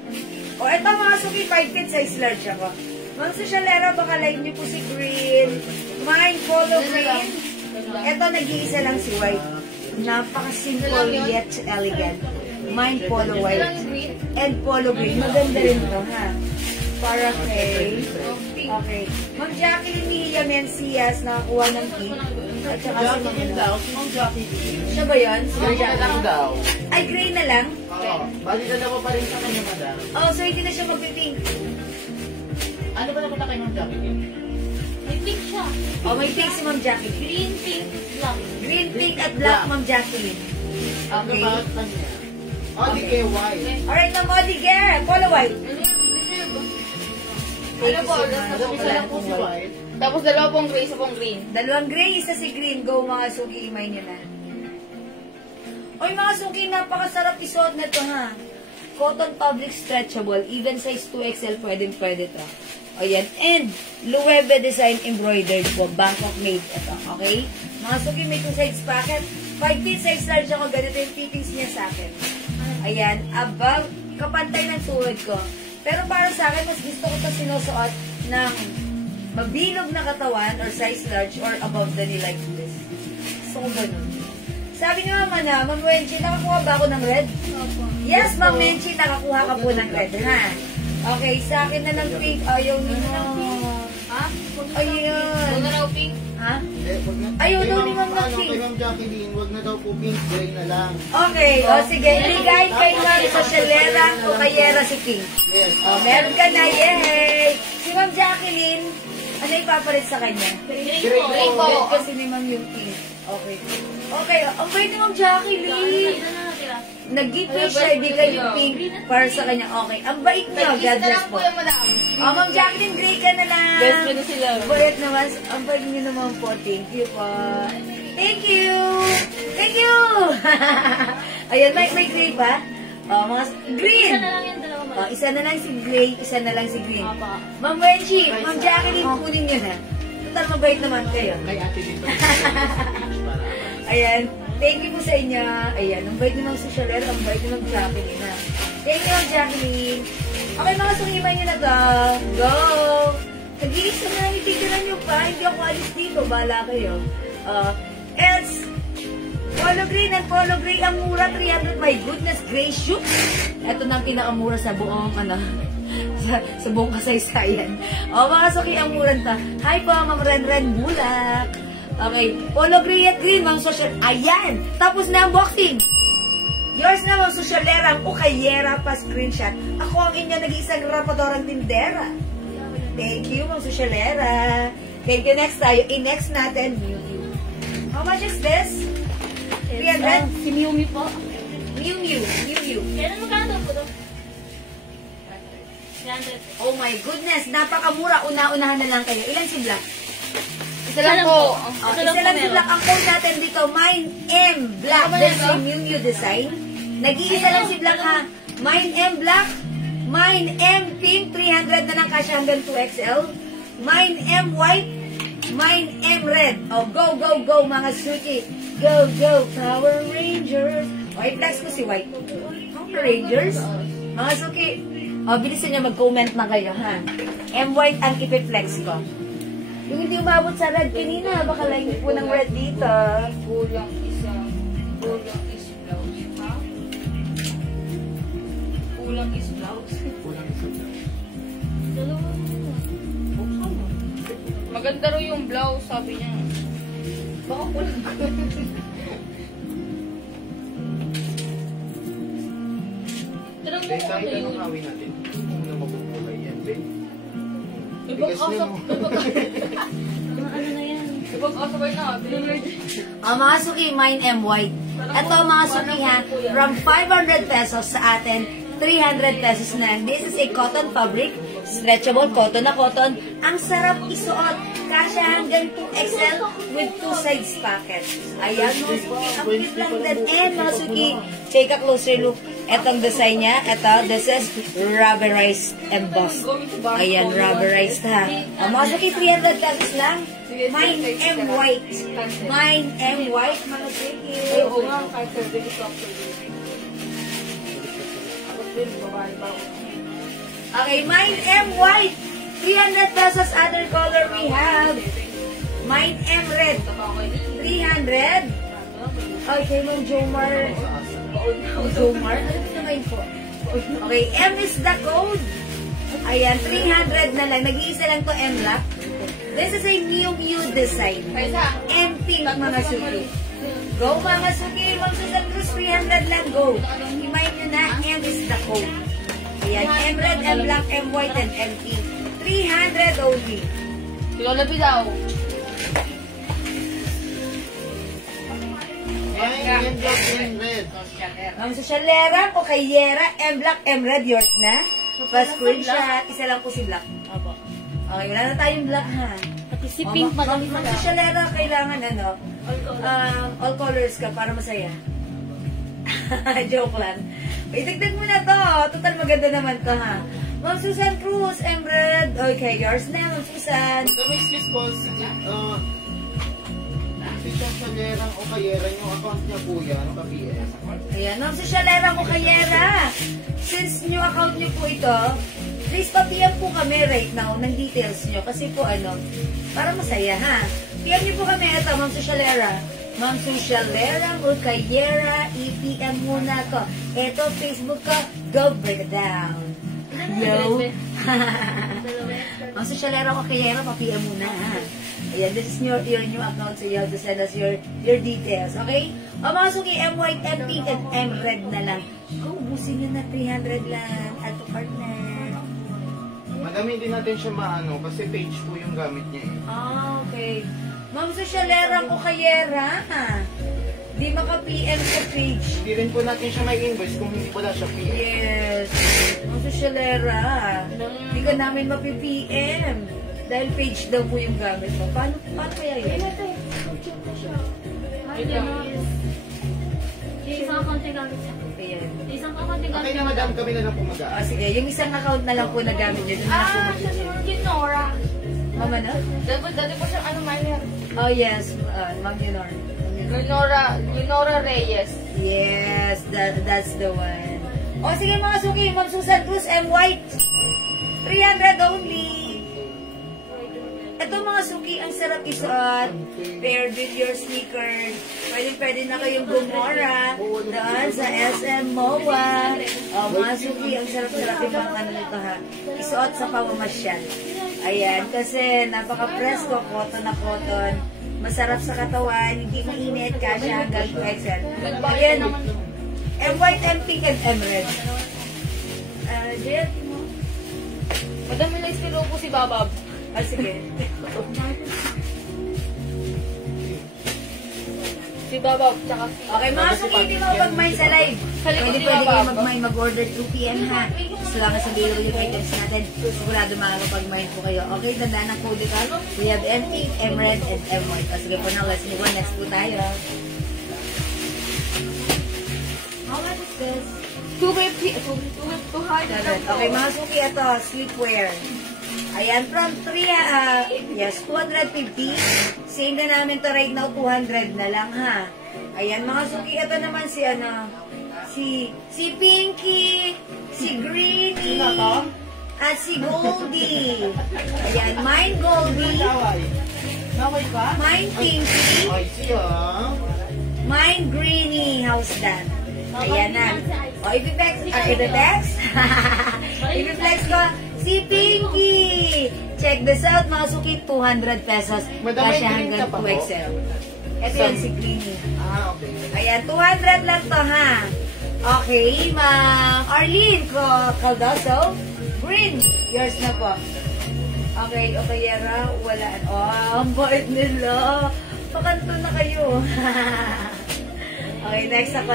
O, eto mga suki, 5 feet size large ako. Ma'am Socialera, baka like niyo po si green. Mine, polo green. Eto, nag-iisa lang si white. Napaka-simple yet elegant. Mine, polo white. And polo green. Maganda rin to, ha? Para kay... Okay. Ma'am Jacqueline Mejia Mencias, nakakuha ng pink. At saka si Jacqueline daw. Si Ma'am Jacqueline. Siya ba yun? Si Ma'am Gray na lang Jacqueline? daw. Ay, gray na lang? Oo. Bali dalawa pa rin sa kanya, madam. Oh, so hindi na siya magpipink. Ano ba naman na kay Ma'am Jacqueline? May pink siya. Oh, may pink si Ma'am Jacqueline. Green, pink, black. Green, pink, at black, Ma'am Jacqueline. Ano Okay. ba kanya? Oh, di kay white. Alright, Ma'am Odiger. Polo white. Ano po, Madam, isa lang po si white. Tapos dalawa pong gray, isa pong green. Dalawang gray, isa si green. Go, mga suki, imay nyo na. Oy, mga suki, napakasarap isuot na to, ha? Cotton fabric stretchable. Even size 2XL, pwede to. O yan. And, Loewe design embroidered po. Bangkok made ito. Okay? Mga suki, may 2 size packet. 5 feet size large ako. Ganito yung fittings niya sa akin. Ayan. Above, kapantay ng tuhod ko. Pero para sa akin, mas gusto ko ito sinusuot ng mabilog na katawan or size large or above the knee like this. Gusto ko ganun. Sabi ni Mama na, Ma'am Wenchi, nakakuha ba ako ng red? Yes, Ma'am Wenchi, nakakuha ka po ng red, ha? Okay, sa akin na ng pink. Ayaw nyo. Ha? Ayun. Huwag na raw pink. Ha? Wag na. Ayaw Kay daw ni Ma'am ng ano, pink. Kay Ma'am Jacqueline, wag na daw po pink, gray na lang. Okay, o sige. Ibigay kay Ma'am Socialera o kayera si King. Yes. O, meron ka na, yay! Si Ma'am Jacqueline, ano ipapalit sa kanya? Gray Gray po. po. Kasi ni Ma'am yung King. Okay. Okay, ang bait ni Ma'am Jacqueline. Nag-gift siya, ibigay yung pink para sa kanya. Okay, ang bait niyo, God bless po. Oh, Ma'am Jacqueline, gray ka na lang. Best friend na sila. Bayat naman, ang bait niyo naman po. Thank you po. Thank you! Thank you! Ayan, may gray pa? Oh, mga green! Isa na lang yung dalawa Oh, isa na lang si gray, isa na lang si green. Apa. Ma'am Wenchi, Ma'am Jacqueline, kunin niyo na. Total, mabait naman kayo. Kay ate dito. Ayan. Thank you po sa inyo. Ayan. Ang bait naman si Soler. Ang bait naman Jacqueline. Ha? Thank you, Jacqueline. Okay, mga sungiman nyo na to. Go! Nag-iisa na lang. Itignan nyo pa. Hindi ako alis dito. Bahala kayo. Else, polo green and polo gray. Ang mura, 300. My goodness gracious. Ito na ang pinakamura sa buong, sa buong kasaysayan. Mga suki, ang mura ta. Hi po, Ma'am Ren Bulak. Okay. Polo gray at green, Ma'am Social. Ayan! Tapos na ang boxing. Yours na, Ma'am Socialera. Ang ukayera pa screenshot. Ako ang inyo nag-iisang rapadorang tindera. Thank you, Ma'am Socialera. Thank you. Next tayo. I-next natin. Miu Miu. How much is this? 300? Si Miu Miu po. Miu Miu. Miu Miu. Kailan magkano po ito? 300. Oh my goodness. Napakamura. Una-unahan na lang kayo. Ilan si Black? Isa lang po. Isa lang si Black. Ang code natin dito, Mine M Black. Ano ba This is yan, yung Miu Miu design. Nag-iisa lang si Black ha. Mine M Black. Mine M Pink. 300 na lang kasya hanggang 2XL. Mine M White. Mine M Red. Oh, go, go, go mga suki. Go, go, Power Rangers. Oh, i-flex ko si White. Power Rangers? Mga suki. Oh, bilisan niyo mag-comment na kayo ha. M White ang i-flex ko. Yung hindi umabot sa red kanina, baka lang po ng red dito. Kulang isa. Kulang is blouse. Ha? Kulang is blouse. Maganda raw yung blouse, sabi niya. Baka kulang. Tanong mo Then, kung kahit ano anong yun. hawin natin, kung na mapupulay yan, Ben. Ibang Tigas niyo, asap. no? Ano na yan? Ibang asabay na. Mga suki, mine and white. Ito mga suki ha, from 500 pesos sa atin, 300 pesos na. This is a cotton fabric, stretchable, cotton na cotton. Ang sarap isuot. Kasya hanggang 2XL with 2 sides pockets. Ayan mga suki, ang cute lang din. And mga suki, take a closer look. Etong design niya, ito, this is rubberized embossed. Ayan, rubberized ha. Mga suki, 300 pesos lang. Mine and white. Mine and white, mga suki. Oo nga, kahit sa baby talk to you. Tapos din, babae pa ako. Okay, mine and white. 300 pesos other color we have. Mine and red. 300. Okay, Ma'am Jomar. Jomar? Ano ito naman po? Okay, M is the code. Ayan, 300 na lang. Nag-iisa lang to M lock. This is a Miu Miu design. M pink, mga suki. Go, mga suki. Ma'am Susan Cruz, 300 lang. Go. Remind nyo na, M is the code. Ayan, M red, M black, M white, and M pink. 300 only. Kilolabi daw. Yan, yan, black and red. Ma'am Socialera o Kayera, M black, M red, yours na. Plus screenshot, isa lang po si black. Opo. Okay, wala na tayong black ha. Pati si pink, madami Ma'am na. Socialera, kailangan ano, all colors ka para masaya. Joke lang. Wait, dagdag mo na to. Total maganda naman to ha. Ma'am Susan Cruz, M red. Okay, yours na, Ma'am Susan. So, may excuse po, si Chachalerang o Kayera, yung account niya po yan, ka-PS. Ayan, Ma'am Socialera o Kayera. Since new account niyo po ito, please pa-PM po kami right now ng details niyo. Kasi po ano, para masaya ha. PM niyo po kami ito, Ma'am Socialera. Ma'am Socialera o Kayera, i-PM muna ko. Ito, Facebook ko, go break it down. Yo. Ma'am Socialera o Kayera, pa-PM muna ha. Ayan, this is your new account, so you have to send us your details, okay? O mga suki, M white, M pink, and M red na lang. Go, ubusin nyo na 300 lang. Ato partner. Madami din natin siya maano, kasi page po yung gamit niya eh. Ah, okay. Ma'am Socialera o Kayera, di maka-PM sa page. Hindi rin po natin siya may invoice kung hindi po na siya PS. Yes. Ma'am Socialera, di ka namin mapi-PM. Dahil page daw po yung gamit mo. Paano kaya yun? Isang account na gamit siya. Ayan. Isang account na gamit Okay na madam, kami na lang po mag-aas. Ah, sige. Yung isang account na lang po na gamit nyo. Doon na po siya si mag-check. Virgin Nora. Mama na? Dati po siya, minor. Oh, yes. Ma'am Yunor. Leonora Reyes. Yes, that's the one. O, sige mga suki. Ma'am Susan Cruz, M. White. 300 only. Ito mga suki, ang sarap isuot. Paired with your sneakers. Pwede na kayong gumora doon sa SM MOA. O mga suki, ang sarap-sarap ibang ano nito ha. Isuot sa pamamasyal. Ayan, kasi napaka-presko, cotton na cotton. Masarap sa katawan, hindi mainit, kasya hanggang 2XL. Ayan, M white, M pink, and M red. Jet mo. Madami na istilo po si Babab. Ah, sige. Si Babab, tsaka si... Okay, mga suki, hindi mo mag-mine sa live. Pwede kayo mag-mine, mag-order 2 p.m. ha. So lang sa available yung items natin. Sigurado makakapag-mine po kayo. Okay, tandaan ang code ka. We have M pink, M red, and M white. Sige po na, let's move on. Next po tayo. How much is this? 200. Okay, mga suki, ito, sleepwear. Ayan, from 250. Same na namin to right now, 200 na lang ha. Ayan, mga suki, ito naman si si Pinky, si Greenie, at si Goldie. Ayan, mine Goldie, mine Pinky, Ay, siya. mine Greenie. How's that? Ayan na. O, i-flex. I-flex ko si Pinky. Check this out, mga suki. 200 pesos. Madam, Kasi may green hanggang ka pa po? 2XL. Ito yung si Greenie. Okay. Ayan, 200 lang to, ha? Okay, Ma'am Arlene Caldoso. Green, yours na po. Okay, Yara, wala. Oh, ang bait nila. Pakanto na kayo. Okay, next ako.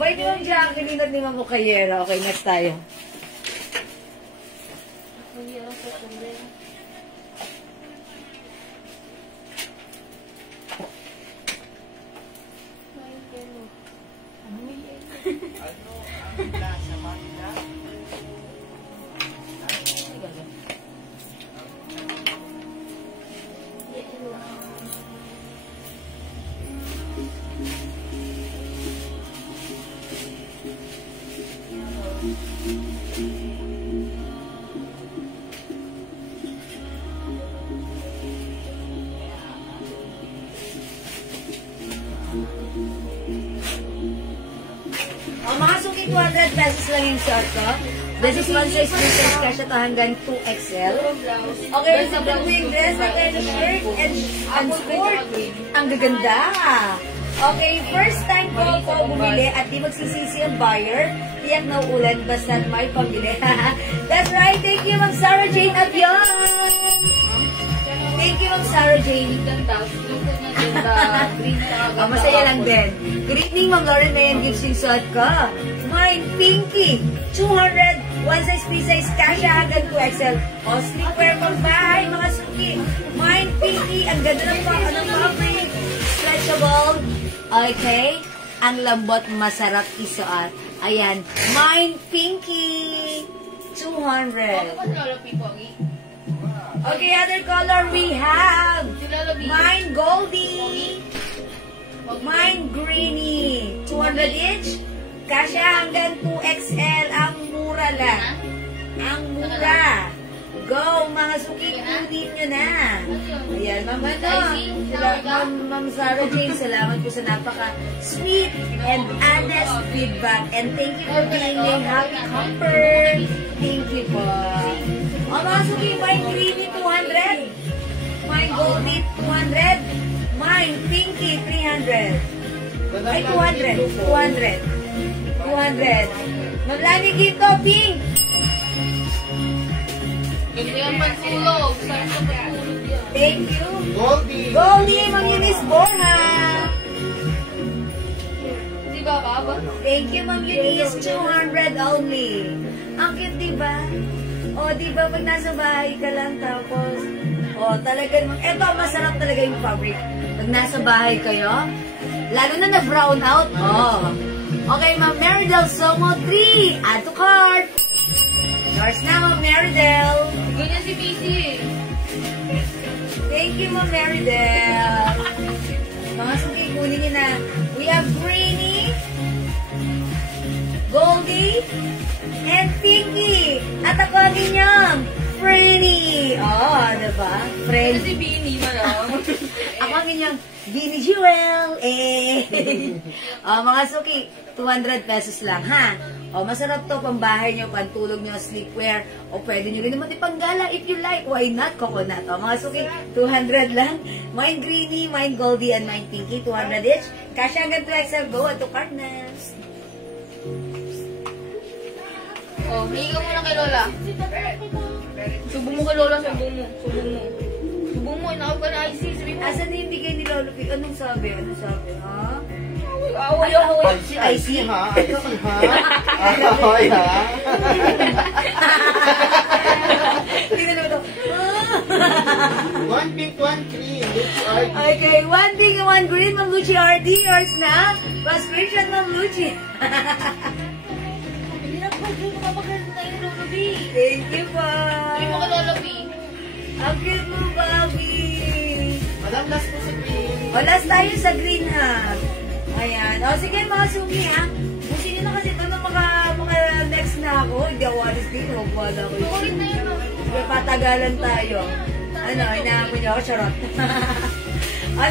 Bait ni Ma'am Jacqueline at ni Ma'am Okayera. Okay, next tayo. Mga suki, 200 pesos lang yung short ko. This is one size, two size, kasya to hanggang 2XL. Okay, sa yung dress, and shirt, and skirt. Ang gaganda. Okay, first time ko bumili at di magsisisi ang buyer. Tiyak na ulan, basta may pambili. That's right, thank you, Ma'am Sarah Jane Abion. Thank you, Ma'am Sarah Jane. Masaya lang din. Good evening, Ma'am Lauren Mayan Gibbs yung suot ko. Mine, Pinky. 200, one size, three size, kasya hanggang 2XL. O, sleepwear pang bahay, mga suki. Mine, Pinky. Ang ganda ng fabric. Stretchable. Okay. Ang lambot, masarap isuot. Ayan. Mine, Pinky. 200. Okay, other color we have. Mine, Goldie. Mine, Greenie. 200 each. Kasya hanggang 2XL. Ang mura lang. Ang mura. Go, mga suki, kunin nyo na. Ayan, Ma'am Sarah Jane, salamat po sa napaka-sweet and honest feedback. And thank you for being a happy camper. Thank you po. O, mga suki, mine Greenie, 200. Mine Goldie, 200. Mine Pinky, 300. Ay, 200. 200. Maglani dito, Pink. Ganda yung pansulog. Saan ka patulog yan? Thank you. Goldie, Ma'am Eunice Borja. Di ba, Baba? Thank you, Ma'am Eunice. 200 only. Ang cute, diba? O, diba, pag nasa bahay ka lang, tapos, talaga naman, eto, masarap talaga yung fabric. Pag nasa bahay kayo, lalo na na-brown out, Okay, Ma'am Meridel Somo 3. Add to cart. Yours na, Ma'am Meridel. Ganyan si Busy. Thank you, Ma'am Meridel. Mga suki, kunin niyo na. We have Greenie, Goldie, and Pinky. At ako ang inyong Frenny. Diba? Ganyan si Beanie, malam. Ako ang inyong Beanie Jewel. Mga suki, 200 pesos lang, ha? Masarap to, pambahay nyo, pantulog nyo, sleepwear, o pwede nyo rin naman ipanggala if you like. Why not? Coconut. Mga suki, 200 lang. Mine Greenie, mine Goldie, and mine Pinky, 200 each. Kasya hanggang 2XL, go at to partners. Hingi ka muna kay Lola. Subong mo kay Lola, subong mo. Inakap ka na IC. Sabi mo. Asan na yung bigay ni Lolo P? Anong sabi? Ha? Away. I see, ha? Ay, ha? Hindi na naman ito. One pink, one green. Lucy RD. Okay, one pink and one green, Ma'am Lucy RD. Yours na. Prescription, Ma'am Lucy. Hindi na po, Diyo, makapaganda tayo ng Lola B. Thank you po. Sabi mo kay Lola B. Ang cute mo, Bobby. Madam, last po sa green. Last tayo sa green, ha? Ayan. Sige, mga suki, ha? Busin nyo na kasi ito na maka-next na ako. Hindi ako alis dito. Wala ko. Tukulit na yun, Patagalan tayo. Inaapon niyo ako, charot.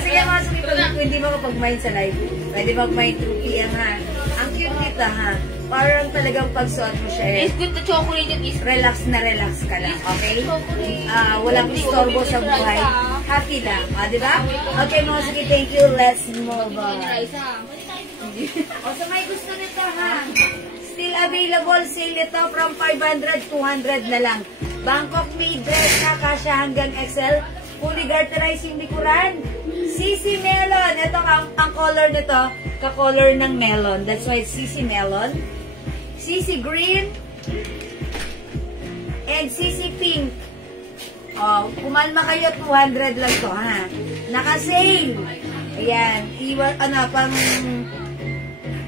Sige, mga suki, kung hindi mo kapag-mind sa live, pwede mag-mind through PM, ha? Ang cute kita, ha? Parang talagang pagsuot mo siya, It's good to chocolate at least. relax na relax ka lang, okay? Chocolate. Walang istorbo sa buhay. Happy lang, di ba? Okay, mga sige, thank you. Let's move on. O, sa may gusto nito, ha? Still available, sale ito from 500, 200 na lang. Bangkok made dress na, kasya hanggang XL. Fully garterized yung likuran. CC Melon. Ito, ang color nito, ka-color ng melon. That's why it's CC Melon. CC Green. And CC Pink. Oh, kumalma kayo, 200 lang to, ha? Naka-sale. Ayan.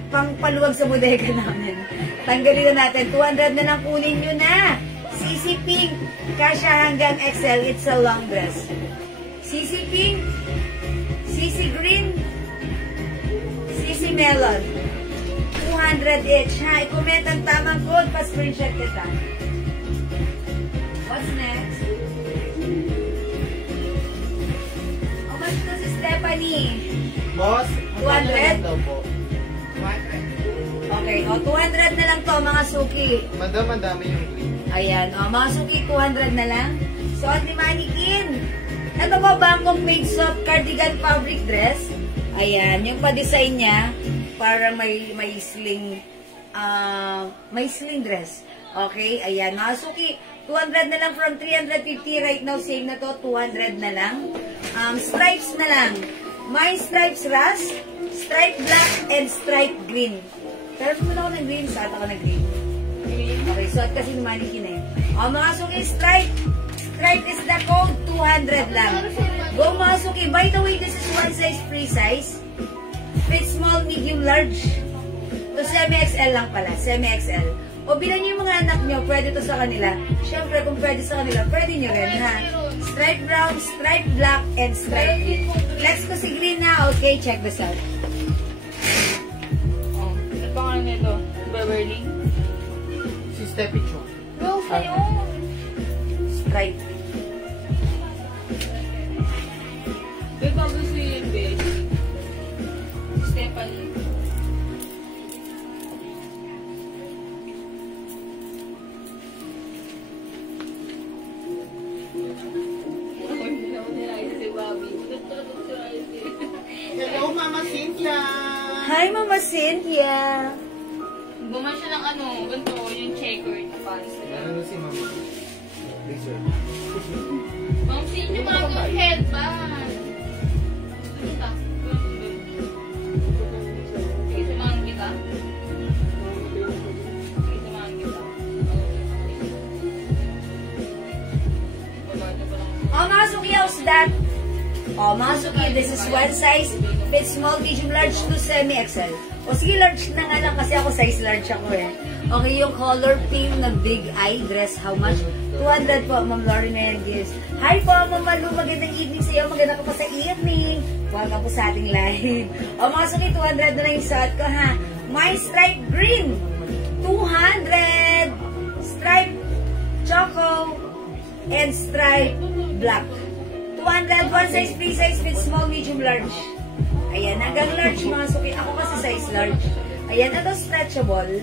Pang paluwag sa bodega namin. Tanggalin na natin. 200 na lang, kunin nyo na. CC Pink. Kasya hanggang XL. It's a long dress. CC Pink. CC Green. CC Melon. 200 each, ha? I-comment ang tamang code. Pa-screenshot kita. What's next? How much to si Stephanie? Boss, 200? daw po. Okay, 200 na lang to, mga suki. Madam, ang dami yung green. Ayan, mga suki, 200 na lang. Suot ni Mannequin. Ito po, Bangkok made soft cardigan fabric dress. Ayan, yung pa-design niya, para may sling dress. Okay, ayan, mga suki, 200 na lang from 350 right now, sale na to, 200 na lang. Stripes na lang. May stripes rust, stripe black, and stripe green. Pero naman ako ng green, saan ako ng green? Okay, suot kasi ni Mannequin na yun. Mga suki, stripe is the code, 200 lang. Go mga suki, by the way, this is one size, free size. Fit small, medium, large. To semi-XL lang pala, semi-XL. O bilang nyo yung mga anak nyo, pwede to sa kanila. Siyempre, kung pwede sa kanila, pwede nyo rin, ha? Stripe brown, stripe black, and stripe green. Let's go si green na. Okay, check this out. Oh, ano pangalan nito? Beverly? Si Steffi Chong. No, sa'yo. Stripe. May bago si Beth. Stephanie. Hello, Mama Cynthia! Hi, Mama Cynthia. Gumawa siya ng ganito, yung checkered na pants. Ano si Mama? Razor. Ma'am, sino yung mga headband? Kita. Sige, sumahan kita. Sige, sumahan kita. Mga suki, how's that? Mga suki, this is one size. Fit small, medium, large to semi-XL. O sige, large na nga lang kasi ako size large ako eh. Okay, yung color pink na big eye dress, how much? 200 po, Ma'am Laurie Mendes. Hi po, Ma'am Malu, magandang evening sa iyo. Maganda ka pa sa evening. Welcome po sa ating live. Mga suki, 200 na lang yung suot ko, ha? My stripe green, 200. Stripe choco and stripe black. 200, one size, free size, fit small, medium, large. Ayan, hanggang large mga suki. Ako kasi size large. Ayan, ito stretchable.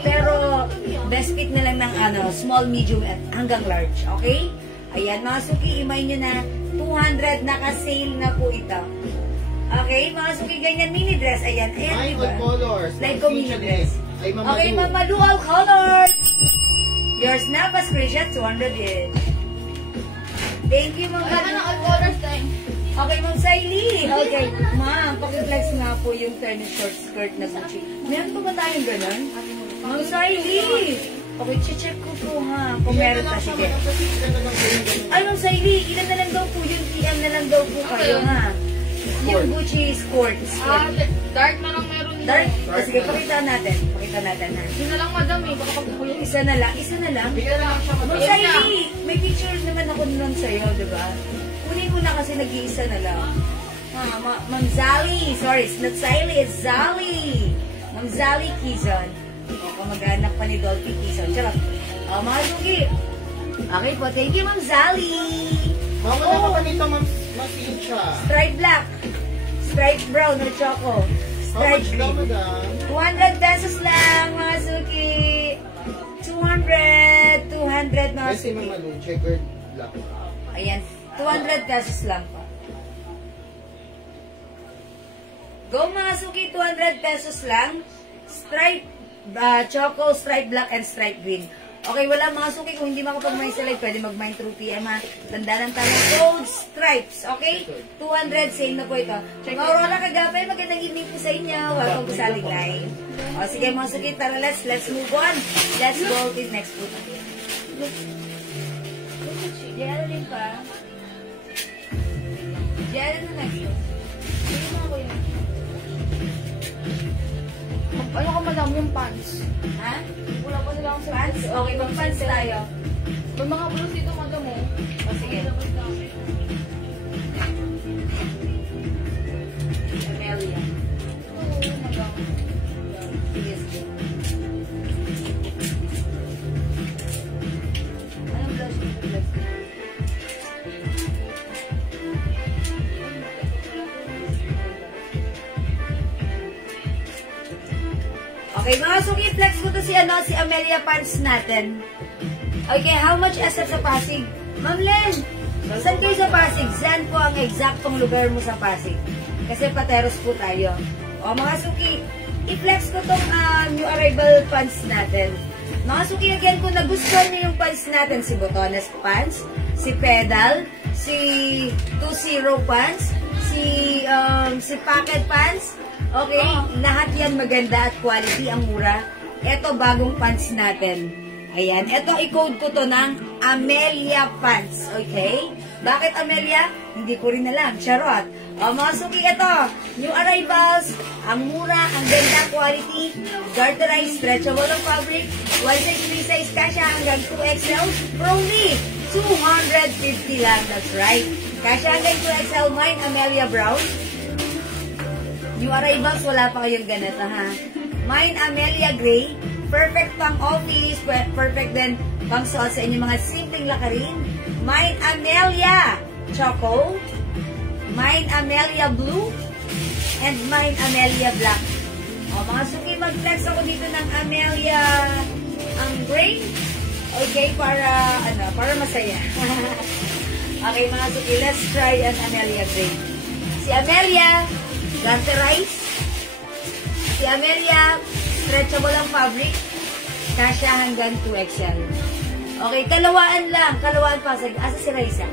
Pero, best fit na lang ng small, medium, at hanggang large. Okay? Ayan, mga suki, imay nyo na 200, naka-sale na po ito. Okay, mga suki, ganyan, mini dress. Ayan, ayan, Ay, diba? all colors. Like ko mini dress. Ay, Mama Okay, Lu. Mama Lu, all colors. Yours na, pa-screenshot, 200 each. Thank you, Ma'am Ay, Malu. all colors time. Okay, Ma'am Saili. Okay, Ma'am, pakiflex nga po yung tennis short skirt na Gucci. Meron pa ba tayong ganun? Ma'am Saili. Okay, check ko po ha. Kung meron pa, sige. Ay, Ma'am Saili, ilan na lang daw po yung PM na lang daw po kayo ha. Yung Gucci skirt. Dark na lang meron dito. Dark? Sige, pakita natin. Pakita natin ha. Yun na lang, madam eh. Baka pagkukulit. Isa na lang. Isa na lang. Bigyan lang siya, Ma'am Saili, may picture naman ako nun sa'yo, di ba? Kunin ko na kasi nag-iisa na lang. Ma'am Zali. Sorry, it's not Saili, it's Zali. Ma'am Zali Kizon. O, kamag-anak pa ni Dolphy Kizon. Charot. Mga sugi. Okay po, thank you, Ma'am Zali. Mama, wala pa nito, Ma'am Cynthia. Stripe black. Stripe brown or choco. How stripe much daw, green. madam? 200 pesos lang, mga suki. 200 mga Kasi suki. mga checkered black. Ayan, 200 pesos lang po. Go mga suki, 200 pesos lang. Stripe, choco, stripe black, and stripe green. Okay, wala mga suki. Kung hindi makapag-mine sa live, pwede mag-mine through PM ha. Tandaan ang tamang code, stripes. Okay? 200, same na po ito. Mga Aurora Kagapay, magandang evening po sa inyo. Welcome to Saling Live. O sige mga suki, tara let's move on. Let's go to next po. Diyan rin pa. Diyan na next po. Ano ka madam yung pants? Ha? Wala pa sila akong Pants? Okay, mag-pants tayo. May mga blues dito madam mo. O sige. Amelia. Oo, madam. Sige, sige. Anong blush dito? Blush dito? Okay, mga suki, flex ko to si Amelia Pants natin. Okay, how much SF sa Pasig? Ma'am Len, saan kayo sa Pasig? Saan po ang eksaktong lugar mo sa Pasig? Kasi pateros po tayo. O mga suki, i-flex ko tong new arrival pants natin. Mga suki, again, kung nagustuhan niyo yung pants natin, si Botones Pants, si Pedal, si 2-0 Pants, si Pocket Pants, okay, lahat yan maganda at quality, ang mura. Ito, bagong pants natin. Ayan, ito, i-code ko to ng Amelia Pants, okay? Bakit Amelia? Hindi ko rin alam, charot. O, mga suki, ito, new arrivals, ang mura, ang ganda quality, garterized, stretchable ang fabric, 1 size kasha hanggang 2XL, for only 250 lang, that's right. Kasha hanggang 2XL, mine, Amelia Brown. New arrivals, wala pa kayong ganito, ha? Mine, Amelia Gray. Perfect pang office. Perfect din pang suot sa inyong mga simpleng lakarin. Mine, Amelia Choco. Mine, Amelia Blue. And mine, Amelia Black. O, mga suki, mag-flex ako dito ng Amelia Gray. Okay, para masaya. Okay, mga suki, let's try an Amelia Gray. Si Amelia, garterized. Si Amelia, stretchable ang fabric. Kasha hanggang 2XL. Okay, kalawaan lang. Kalawaan pa. Asa si Raisa?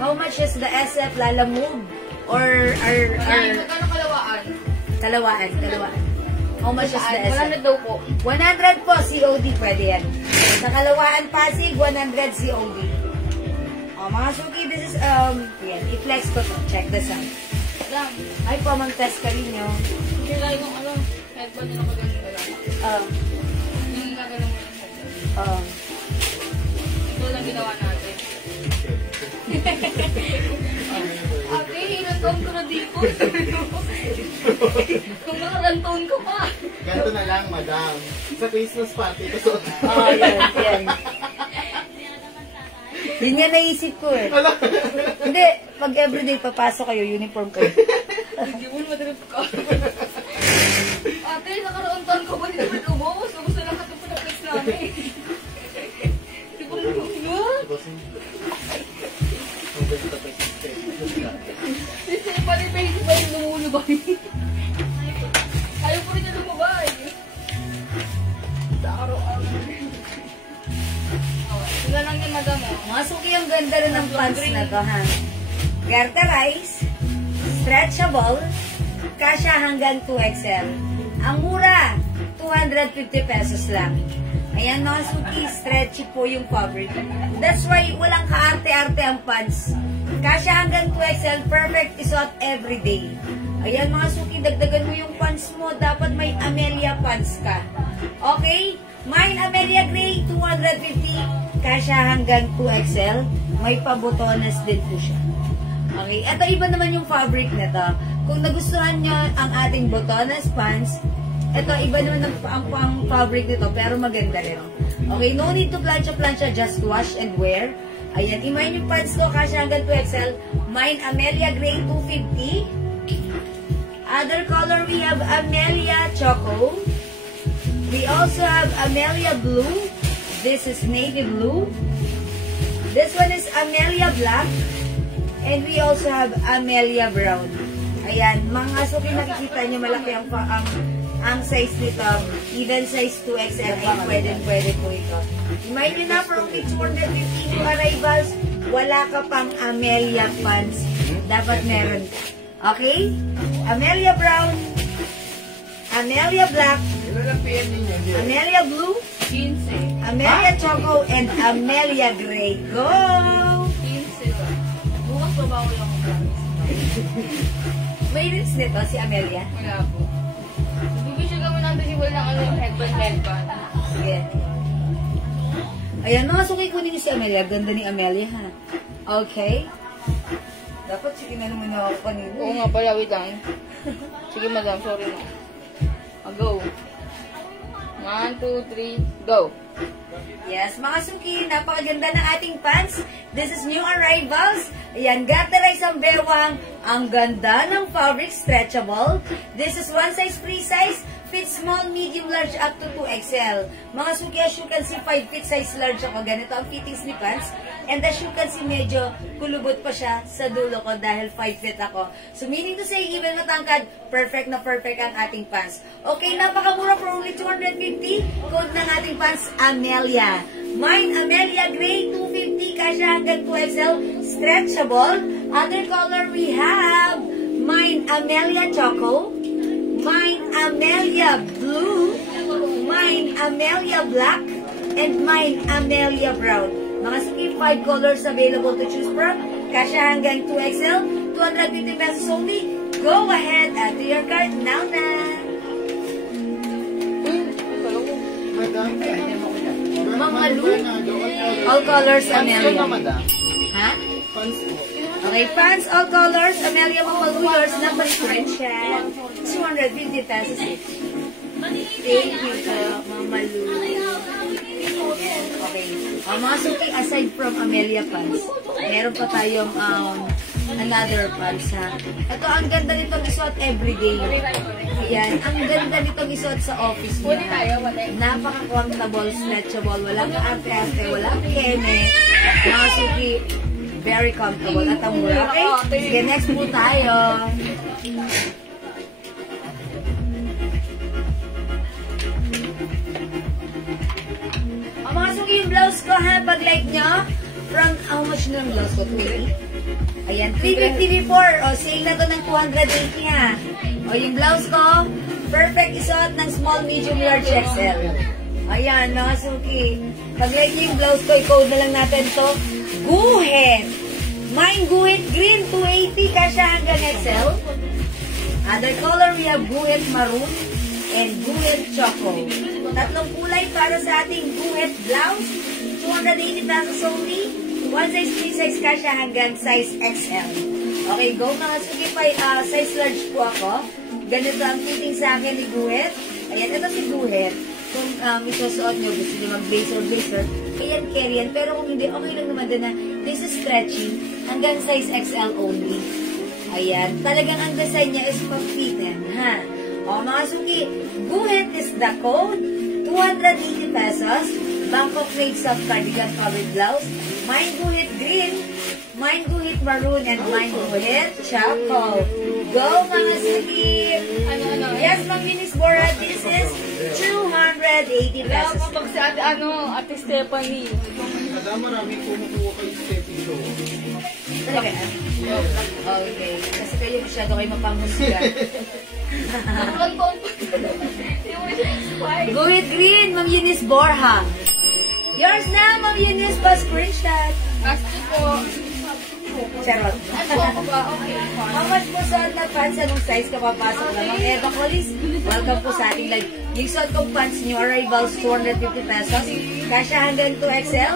How much is the SF lalamove? Or Magkano kalawaan? kalawaan. How much is the SF? 100 daw po. 100 po, COD. Pwede yan. Sa kalawaan Pasig, 100 COD. O, mga suki, this is, yan. I-flex ko to. Check this out. Madam, Ay po, mag-test ka rin nyo. hindi lang yung headband nila maganda lang. Yung gagano mo yung headband. Ito lang ginawa natin. Ate, ilang taon ko na dito. Kung nakarang taon ko pa. Ganito na lang, madam. Sa Christmas party, kasuot. Yan. Yun nga naisip ko eh. Hindi, pag everyday papasok kayo, uniform kayo. Hindi mo madalap ka. Ate, nakaraang taon ko ba hindi naman umos? Ubus na lahat ng pinapex namin. Hindi ko na Sisi, pali ba hindi ba yung lumulubay? Ayaw ko rin na lumabay. Sa araw-araw. Sila lang yung madam oh. Mga suki, ang ganda rin ng pants na to, ha? Garterized, stretchable, kasha hanggang 2XL. Ang mura, 250 pesos lang. Ayan mga suki, stretchy po yung fabric. That's why walang kaarte-arte ang pants. Kasha hanggang 2XL, perfect isuot everyday. Ayan mga suki, dagdagan mo yung pants mo, dapat may Amelia pants ka. Okay? Mine Amelia Gray, 250. Kasha hanggang 2XL. May pabotonas din po siya. Okay, eto iba naman yung fabric nito. Kung nagustuhan nyo ang ating botonas pants, eto iba naman ang fabric nito, pero maganda rin. Okay, no need to plancha-plancha, just wash and wear. Ayan, i-mine yung pants ko, kasha hanggang 2XL. Mine Amelia Gray, 250. Other color, we have Amelia Choco. We also have Amelia Blue. This is navy blue. This one is Amelia Black. And we also have Amelia Brown. Ayan, mga suki, nakikita nyo malaki ang size nito. Even size 2XL ay pwede po ito. Remind nyo na, from 250 new arrivals, wala ka pang Amelia pants. Dapat meron ka. Okay? Amelia Brown, Amelia Black, Amelia Blue, 15. Amelia Choco, and Amelia Gray. Go! 15 ba? Bukas pa ba ako yung May rings nito si Amelia. Wala po. Bibisyo kami ng visible ng headband. Sige. Ayan, mga suki, kunin niyo si Amelia. Ganda ni Amelia, ha? Okay? Dapat sige na naman ako kanina. Oo nga pala, wait lang. Sige madam, sorry na. Go. 1, 2, 3, go. Yes, mga suki, napakaganda ng ating pants. This is new arrivals. Ayan, Gataray ang bewang. Ang ganda ng fabric, stretchable. This is one size, free size. Fit small, medium, large, up to 2XL. Mga suki, as you can see, 5 fit size large ako. Ganito ang fittings ni pants. And as you can see, medyo kulubot pa siya sa dulo ko dahil 5 fit ako. So, meaning to say, even matangkad, perfect na perfect ang ating pants. Okay, napakamura for only 250. Code ng ating pants, Amelia. Mine, Amelia Gray, 250. Kasya hanggang 2XL. Stretchable. Other color we have, mine, Amelia Choco. Mine, Amelia Blue. Mine, Amelia Black. And mine, Amelia Brown. Mga suki, 5 colors available to choose from. Kasya hanggang 2XL. 250 pesos only. Go ahead, add to your cart now na. Madam, Mga Lu. All colors, Amelia. madam. Ha? Pants po. Okay, pants, all colors. Amelia Mamalu, yours number screenshot. 250 pesos each. Thank you, Mamalu. Okay. Mga suki, aside from Amelia pants, meron pa tayong another pants, ha. Ito, ang ganda nitong isuot everyday. Ayan, ang ganda nitong isuot sa office niya. Napaka-comfortable, stretchable, walang arte-arte, walang keme. Mga suki, very comfortable at ang mura. Okay? Sige, next po tayo. Ang mga suki, yung blouse ko, ha, pag-like nyo, from, how much na yung blouse ko? 20? Ayan, 350 before. O, sale na to ng 280, ha. O, yung blouse ko, perfect isuot ng small, medium, large, XL. Ayan, mga suki. Pag-like nyo yung blouse ko, i-code na lang natin to. Guhit! Mine Guhit Green, 280, kasya hanggang XL. Other color, we have Guhit Maroon and Guhit Choco. Tatlong kulay para sa ating Guhit blouse. 280 pesos only. One size, free size, kasya hanggang size XL. Okay, go mga suki, size large po ako. Ganito ang fitting sa akin ni Guhit. Ayan, ito si Guhit. Kung isusuot nyo, gusto nyo mag-blazer, ayan, carry yan. Pero kung hindi, okay lang naman din na this is stretching hanggang size XL only. Ayan, talagang ang design niya is pa-fitten, ha? O, mga suki, Guhit is the code, 280 pesos, Bangkok made soft cardigan covered blouse, mine Guhit Green, mine Guhit Maroon, and mine Guhit Choco. Go, mga suki! Yes, Ma'am Minis Bora, this is 280 pesos. Pag si Ate Stephanie. Madam, maraming kumukuha kayo sa stepping show. Talaga? Okay. Kasi kayo masyado kayo mapanghusga. Guhit Green, Ma'am Eunice Borja. Yours na, Ma'am Eunice, pa screenshot. Kasi po. Charot. Ako ba? Okay. How much po suot na pants? Anong size ka papasok na? Ma'am Eva Colis, welcome po sa ating live. Yung suot kong pants nyo, arrivals 250 pesos. Kasya hanggang 2XL.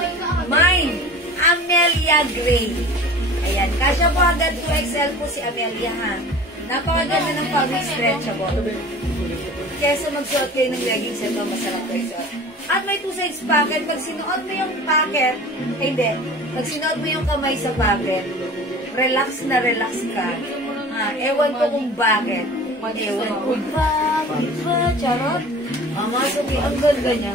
Mine, Amelia Gray. Ayan, kasya po hanggang 2XL po si Amelia, ha. Napakaganda ng fabric stretchable. Kesa magsuot kayo ng leggings, ito masarap kayo suot. At may 2 sides pocket. Pag sinuot mo yung pocket, hindi. Pag sinuot mo yung kamay sa pocket, relax na relax ka. Ewan ko kung bakit. Diba? Charot. Mga suki, ang ganda niya.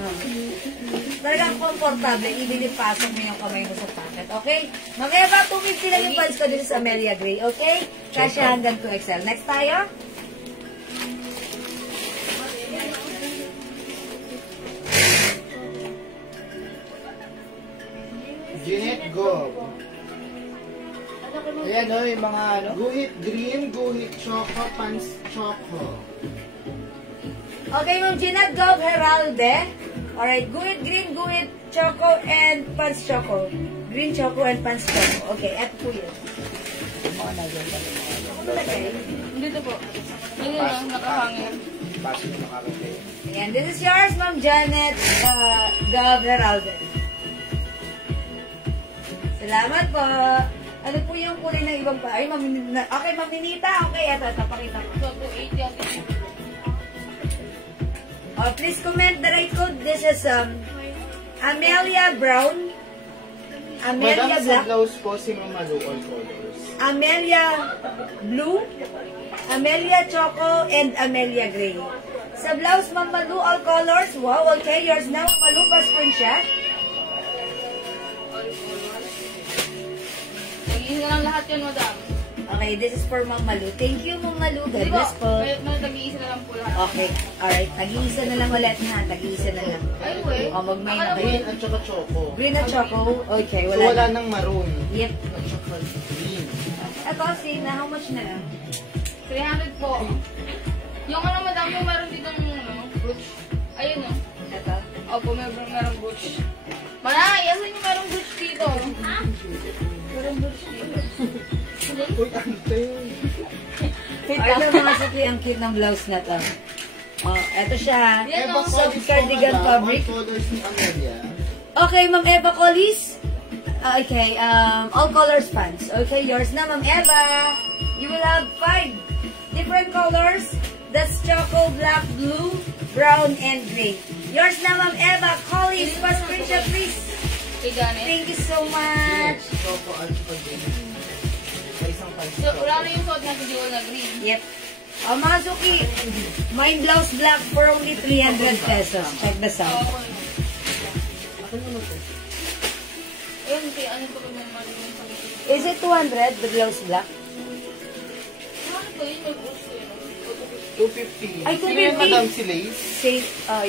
Talagang komportable, even if pasok mo yung kamay mo sa pocket. Okay? Ma'am Eva, 250 lang yung pants ko dito sa Amelia Gray. Okay? Kasya hanggang 2XL. Next tayo. Jeanette Go. Ayan o, yung mga ano. Guhit green, guhit choco, pants choco. Okay, Ma'am Jeanette Gov Heralde. Alright, guhit green, guhit choco, and pants choco. Green choco and pants choco. Okay, eto po yun. Mga nagyan kami. Dito po. Yun lang, nakahangin. Pasok na makakapay. Ayan, this is yours, Ma'am Janet Gov Heralde. Salamat po. Ano po yung kulay ng ibang pa? Ay, okay, Ma'am Ninita. Okay, eto, pakita ko. So, 280 ang Please comment the right code. This is Amelia Brown. Amelia Madam, sa Black. blouse po si Mama Lu, all colors. Amelia Blue. Amelia Choco. And Amelia Gray. Sa blouse, Ma'am Malu, all colors. Wow, okay. Yours now, Ma'am Malu, pa screenshot. Nag-iisa lang lahat yun, madam. Okay, this is for Ma'am Malu. Thank you, Ma'am Malu. God Hindi bless po. Nag-iisa na lang po lahat. Okay, alright. Tag-iisa na lang ulit na. Tag-iisa na lang. Ay, wait. O, mag-main na Green kayo. at saka choco. Green at choco. Okay, So, wala wala na. nang maroon. Yep. At saka green. Ito, see na. How much na lang? 300 po. Yung ano, madam, yung meron dito yung brooch. Ayun, no? Ito. Opo, meron brooch. Manay, asan yung merong brooch dito? Ha? Merong brooch dito. Uy, ano yun? Ay, na mga suki, ang cute ng blouse na to. Oh, eto siya. Yan, Eva no? Soft Collis po, cardigan madam. fabric. All colors ni Amelia. Okay, Ma'am Eva Collis. Okay, all colors pants. Okay, yours na, Ma'am Eva. You will have 5 different colors. That's choco, black, blue, brown, and gray. Yours na, Ma'am Eva Collis. Pa-screenshot, please. Kay Janet. Thank you so much. Choco at saka green. May isang pants So, choco. wala na yung suot natin yung na green. Yep. Mga suki, mine blouse black for only 300 pesos. Check this out. Ayun, kaya ano ko naman yung pangit. Is it 200, the blouse black? Ano ko yun? May brooch yun. 250. Ay, Sino yung 250? Madam si Lace? Say,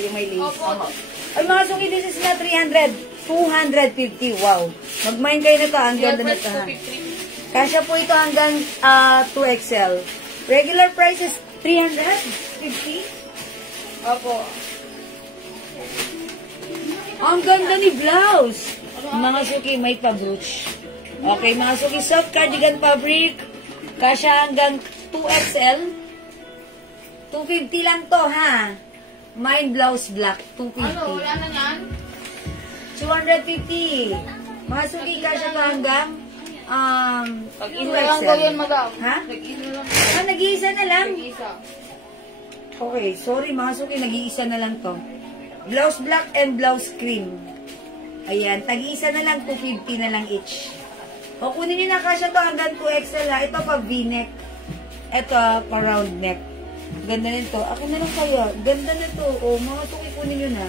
yung may lace. Opo. Ay, mga suki, this is na 300. 250, wow. Mag-mine kayo na to, ang ganda na to, ha. 253. Kasya po ito hanggang 2XL. Regular price is 350. Opo. Ang ganda ni blouse. Mga suki, may pa-brooch. Okay, mga suki, soft cardigan fabric. Kasya hanggang 2XL. 250 lang to, ha. Mine blouse black, 250. Ano, wala na yan? 250. Mga suki, kasya to hanggang Tag-isa lang daw yan, madam. Ha? Tag-isa lang. Nag-iisa na lang. Tag-isa. Okay, sorry mga suki, nag-iisa na lang to. Blouse black and blouse cream. Ayan, tag-iisa na lang, 250 na lang each. O, kunin nyo na kasya to hanggang 2XL ha. Ito pa V-neck. Ito pa round neck. Ganda nito. Ako na lang kayo. Ganda na to. O, mga suki, kunin nyo na.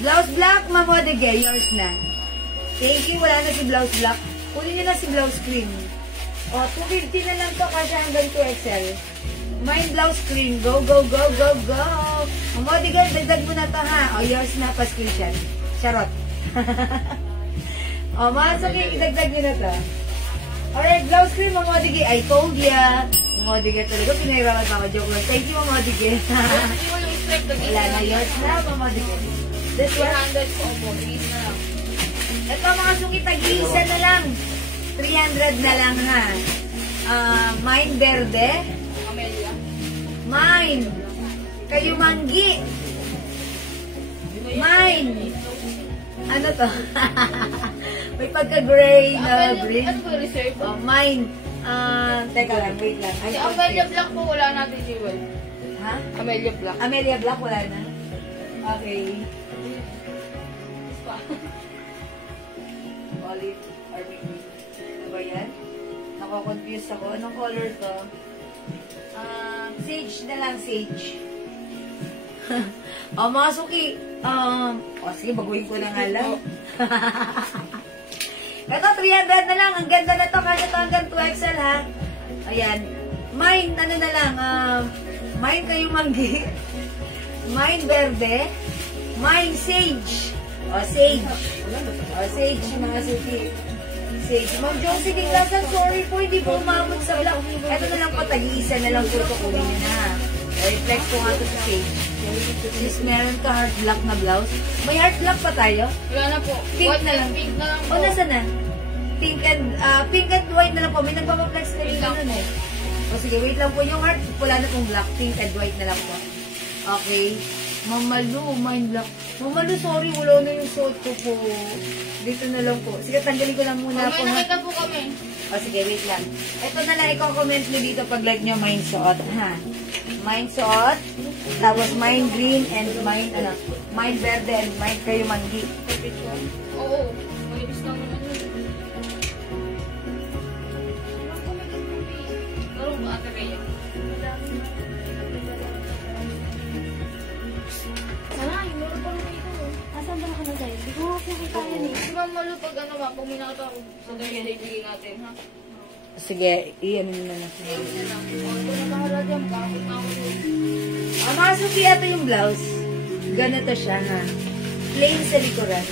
Blouse black, Mamodige, yours na. Thank you, wala na si blouse black. Kunin nyo na si blouse cream. O, 250 na lang to kasya hanggang 2XL. Mine blouse cream. Go, go, go, go, go. Mamodigan, dagdag mo na to ha. O, yours na pa screenshot. Charot. O, mga suki, idagdag nyo na to. Alright, blouse cream, Mamodigan. I told ya. Mamodigan talaga. Pinahirapan pa ako. Joke lang. Thank you, Mamodigan. Hindi mo yung strip, tag-isa Wala na, lang. yours na, Mamodigan. This one. 300 po, opo. Tag-isa na lang. Ito mga suki, tag-iisa na lang. 300 na lang ha. Mine verde. Amelia. Mine. Kayo manggi. Mine. Ano to? May pagka-gray na green. Ano po yung reserve? Oh, mine. Teka lang, wait lang. Si Amelia Black po, wala natin jewel. Ha? Amelia Black. Amelia Black, wala na. Okay. Olive. Army. Ano ba yan? Nako-confuse ako. Anong color to? Sage na lang, sage. Mga suki, sige, baguhin ko na nga lang. Ito, 300 na lang. Ang ganda na to. Kaya ito hanggang 2XL, ha? Ayan. Mine, ano na lang, mine kayo manggi. Mine verde. Mine sage. Sage. Sage, mga suki. Sage. Ma'am Josie Giglasan, sorry po, hindi po umabot sa vlog. Ito na lang po, tag-iisa na lang po ito kunin nyo na. Reflex ko nga ito sa Sage. Sis, meron ka heart black na blouse. May heart black pa tayo? Wala na po. Pink na lang. Pink na lang po. O, nasa na? Pink and white na lang po. May nagpapaplex ka rin nun eh. O sige, wait lang po. Yung heart, wala na pong black. Pink and white na lang po. Okay. Mamalu, mine black. Mamalu, sorry, wala na yung suot ko po. Dito na lang po. Sige, tanggalin ko lang muna po. May nakita po kami. O sige, wait lang. Ito na lang, i-comment nyo dito pag like nyo mine suot. Ha? Mine suot. Tapos mine green and mine verde and mine kayo manggi. Oo. May discount naman yun. Laro ba ate kaya? Saray, meron pa naman ito. Asan ba ka na sa'yo? Hindi ko makikita yan eh. Si Ma'am Malu, pag pag minakita ko sa ganyan, ibigay natin, ha? Sige, iyan mo na lang. Ayun na lang. O, ito na bahala dyan. Bakit na ako doon? Mga suki, ito yung blouse. Ganito siya, ha? Plain sa likuran.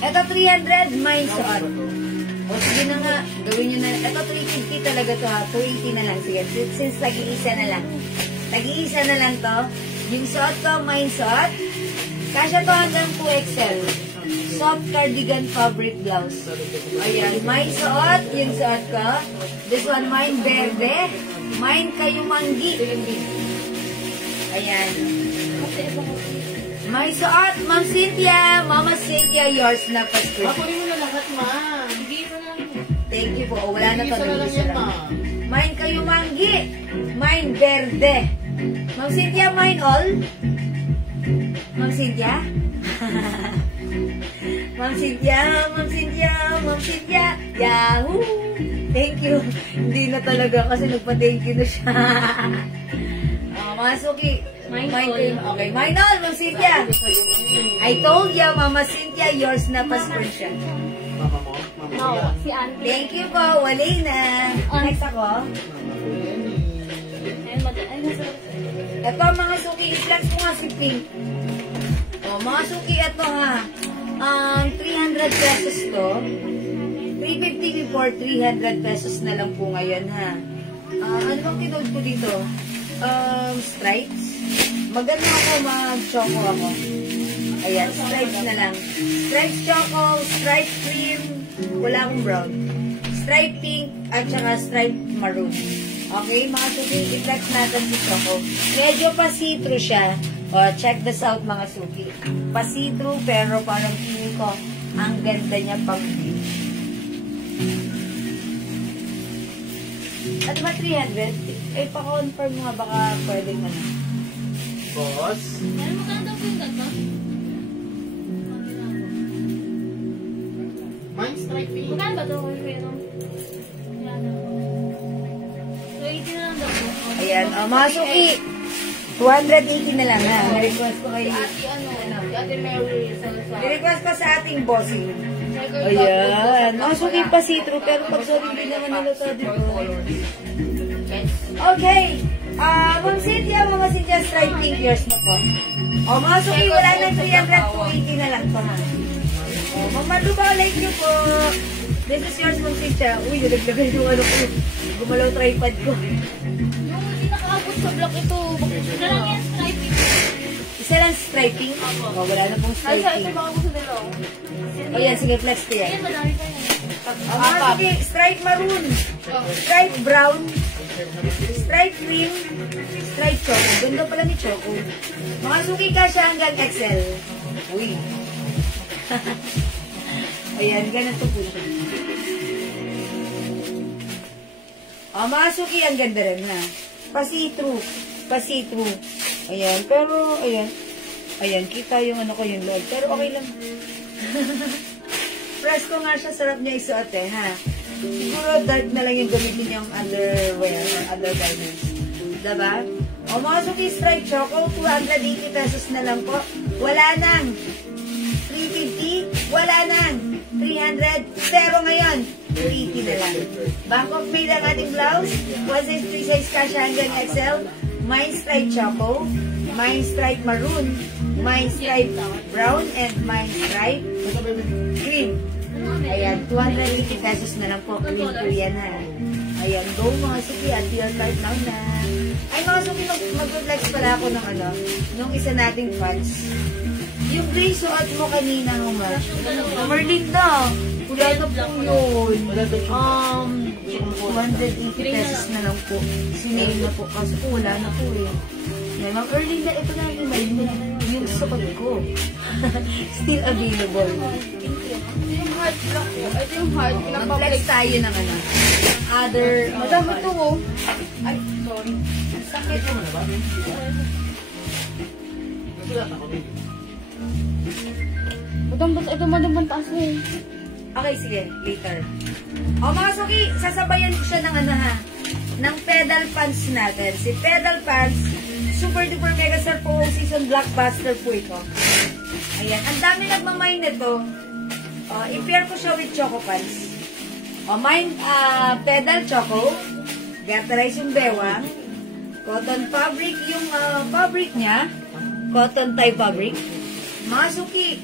Ito, 300, mine suot. O, sige na nga, gawin nyo na. Ito, 350 talaga to, ha? 280 na lang. Sige, since tag-iisa na lang. Tag-iisa na lang to. Yung suot ko, mine suot. Kasya to hanggang 2XL. Soft cardigan fabric blouse. Ayan, mine suot. Yung suot ko. This one, mine verde. Mine kayo manggi. Ayan. May suot, Ma'am Cynthia. Mama Cynthia, yours na pastor. Kunin mo na lahat, ma. Hindi pa na. Thank you po. Wala na to. Isa na lang yan, ma. Mine kayo manggi. Mine verde. Ma'am Cynthia, mine all. Ma'am Cynthia? Ma'am Cynthia, Ma'am Cynthia, Ma'am Cynthia. Yahoo! Thank you. Hindi na talaga kasi nagpa-thank you na siya. Mga suki. Mine all. all. Okay, mine all, Ma'am Cynthia. I told ya, Mama Cynthia, yours na passport siya. Mama mo? Mama mo yan. Si Auntie. Thank you po, wali na. Next ako. Ayun, ayun, nasa. Ito mga suki, i-flex ko nga si Pink. O, mga suki, ito ha. 300 pesos to. 350 before, 300 pesos na lang po ngayon ha. Ano bang kinood ko dito? Stripes. Maganda ako, mag-choco ako. Ayan, stripes na lang. Stripes choco, stripe cream, wala akong brown. Stripe pink, at saka stripe maroon. Okay, mga suki, i-flex natin si choco. Medyo pa-see-through siya. O, check this out mga suki. Pa-see-through, pero parang feeling ko, ang ganda niya pang beach. At ba 300? Eh, pa-confirm nga baka pwede mo na. Boss? Ano maganda po yung ganda? Mine striping. Magkano ba ito? Pero, 280 na lang daw po. Ayan, mga suki. 280 na lang ha. Na-request ko kayo. Si Ate Mary Salazar. Na-request ko sa ating bossing. Cycle Ayan. top. Mga suki pa see-through, pero pag sorry hindi naman nalata dito. Okay. Ma'am Cynthia, stripe pink yours na po. O, mga suki, wala ng 300, 280 na lang po ha. O, Ma'am Malu, baka like nyo po. This is yours, Ma'am Cynthia. Uy, nalaglagan yung ano ko. Gumalaw tripod ko. Yung hindi nakaabot sa block ito. Isa lang yan, striping. Isa lang striping? O, wala na pong Ay, ito striping. baka gusto nila. O yan, sige, flex ko yan. Ayan, madami pa yan. Mga suki, stripe maroon, stripe brown, stripe cream, stripe choco. Ganda pala ni Choco. Mga suki ka siya hanggang XL. Uy. Ayan, ganito po siya. Mga suki, ang ganda rin ha. Pa-see-through. Pa-see-through. Ayan, pero, ayan. Ayan, kita yung ano ko yung loob. Pero okay lang. Press ko nga siya, sarap niya isuot eh, ha. siguro dark na lang yung gamitin yung underwear or undergarments. Diba? O mga Suki, Stripe Choco, 280 pesos na lang po. Wala nang 350, wala nang 300, zero ngayon. 280 na lang. Bangkok made ang ating blouse. One size, 3 size cash hanggang XL. Mine Stripe Choco, Mine Stripe Maroon, Mine Stripe Brown, and Mine Stripe Green. Ayan, 280 pesos na lang po. Green po yan ha. Ayan, go mga Suki at your card now na. Ay mga Suki, mag-flex pala ako ng ano, nung isa nating fans. Yung gray suot mo kanina, how much? Merlinda, wala na po yun. 280 pesos na lang po. Sinail na po kasi po wala na po eh. Yan, Ma'am Erlinda, ito na yung email mo. Yung suot ko. Still available. Ito yung heart block ko. Ito yung heart. Mag-flex tayo ng ano. Other, Madami ito oh. Ay, sorry. sakit. Ito madamang taas na eh. Okay, sige. Later. O mga Suki, sasabayan ko siya ng ano ha. Ng pedal pants natin. Si pedal pants, super duper mega star po season blockbuster po ito. Ayan. Ang dami nagmamay nito. I-pair ko siya with choco pants. Mine, pedal choco. Garterize yung bewang. Cotton fabric yung fabric niya. Cotton tie fabric. Mga Suki,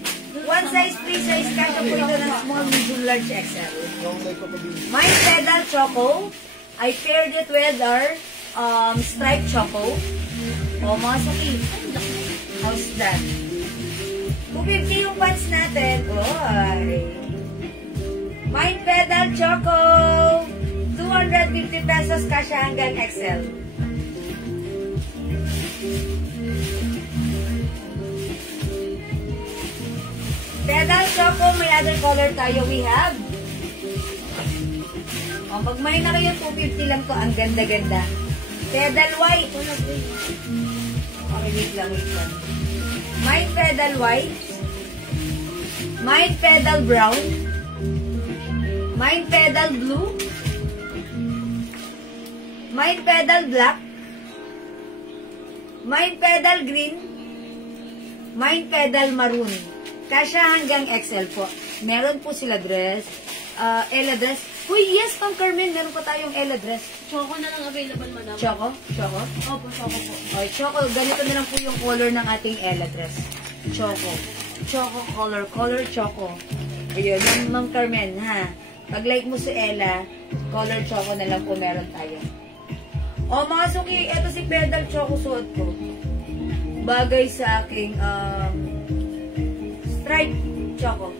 one size, 3 size, kasha po ito ng small, medium, large, XL. My pedal choco, I paired it with our striped choco. O mga Suki, how's that? 250 yung pants natin. Oy! My pedal choco, 250 pesos, kasha hanggang XL. Pedal choco, may other color tayo. We have. O, pag may na kayo, 250 lang to. Ang ganda-ganda. Pedal white. Okay, wait lang. My pedal white. My pedal brown. My pedal blue. My pedal black. My pedal green. My pedal maroon. Kasha hanggang XL po. Meron po sila dress. Ella dress. Uy, yes, Ma'am Carmen. Meron pa tayong Ella dress. Choco na lang available, madam. Choco? Choco? Opo, choco po. Okay, Choco. Ganito na lang po yung color ng ating Ella dress. Choco. Choco color. Color Choco. Ayun, yung Ma'am Carmen, ha? Pag like mo si Ella, color Choco na lang po meron tayo. O, mga Suki, eto si pedal Choco suot ko. Bagay sa aking, stripe choco.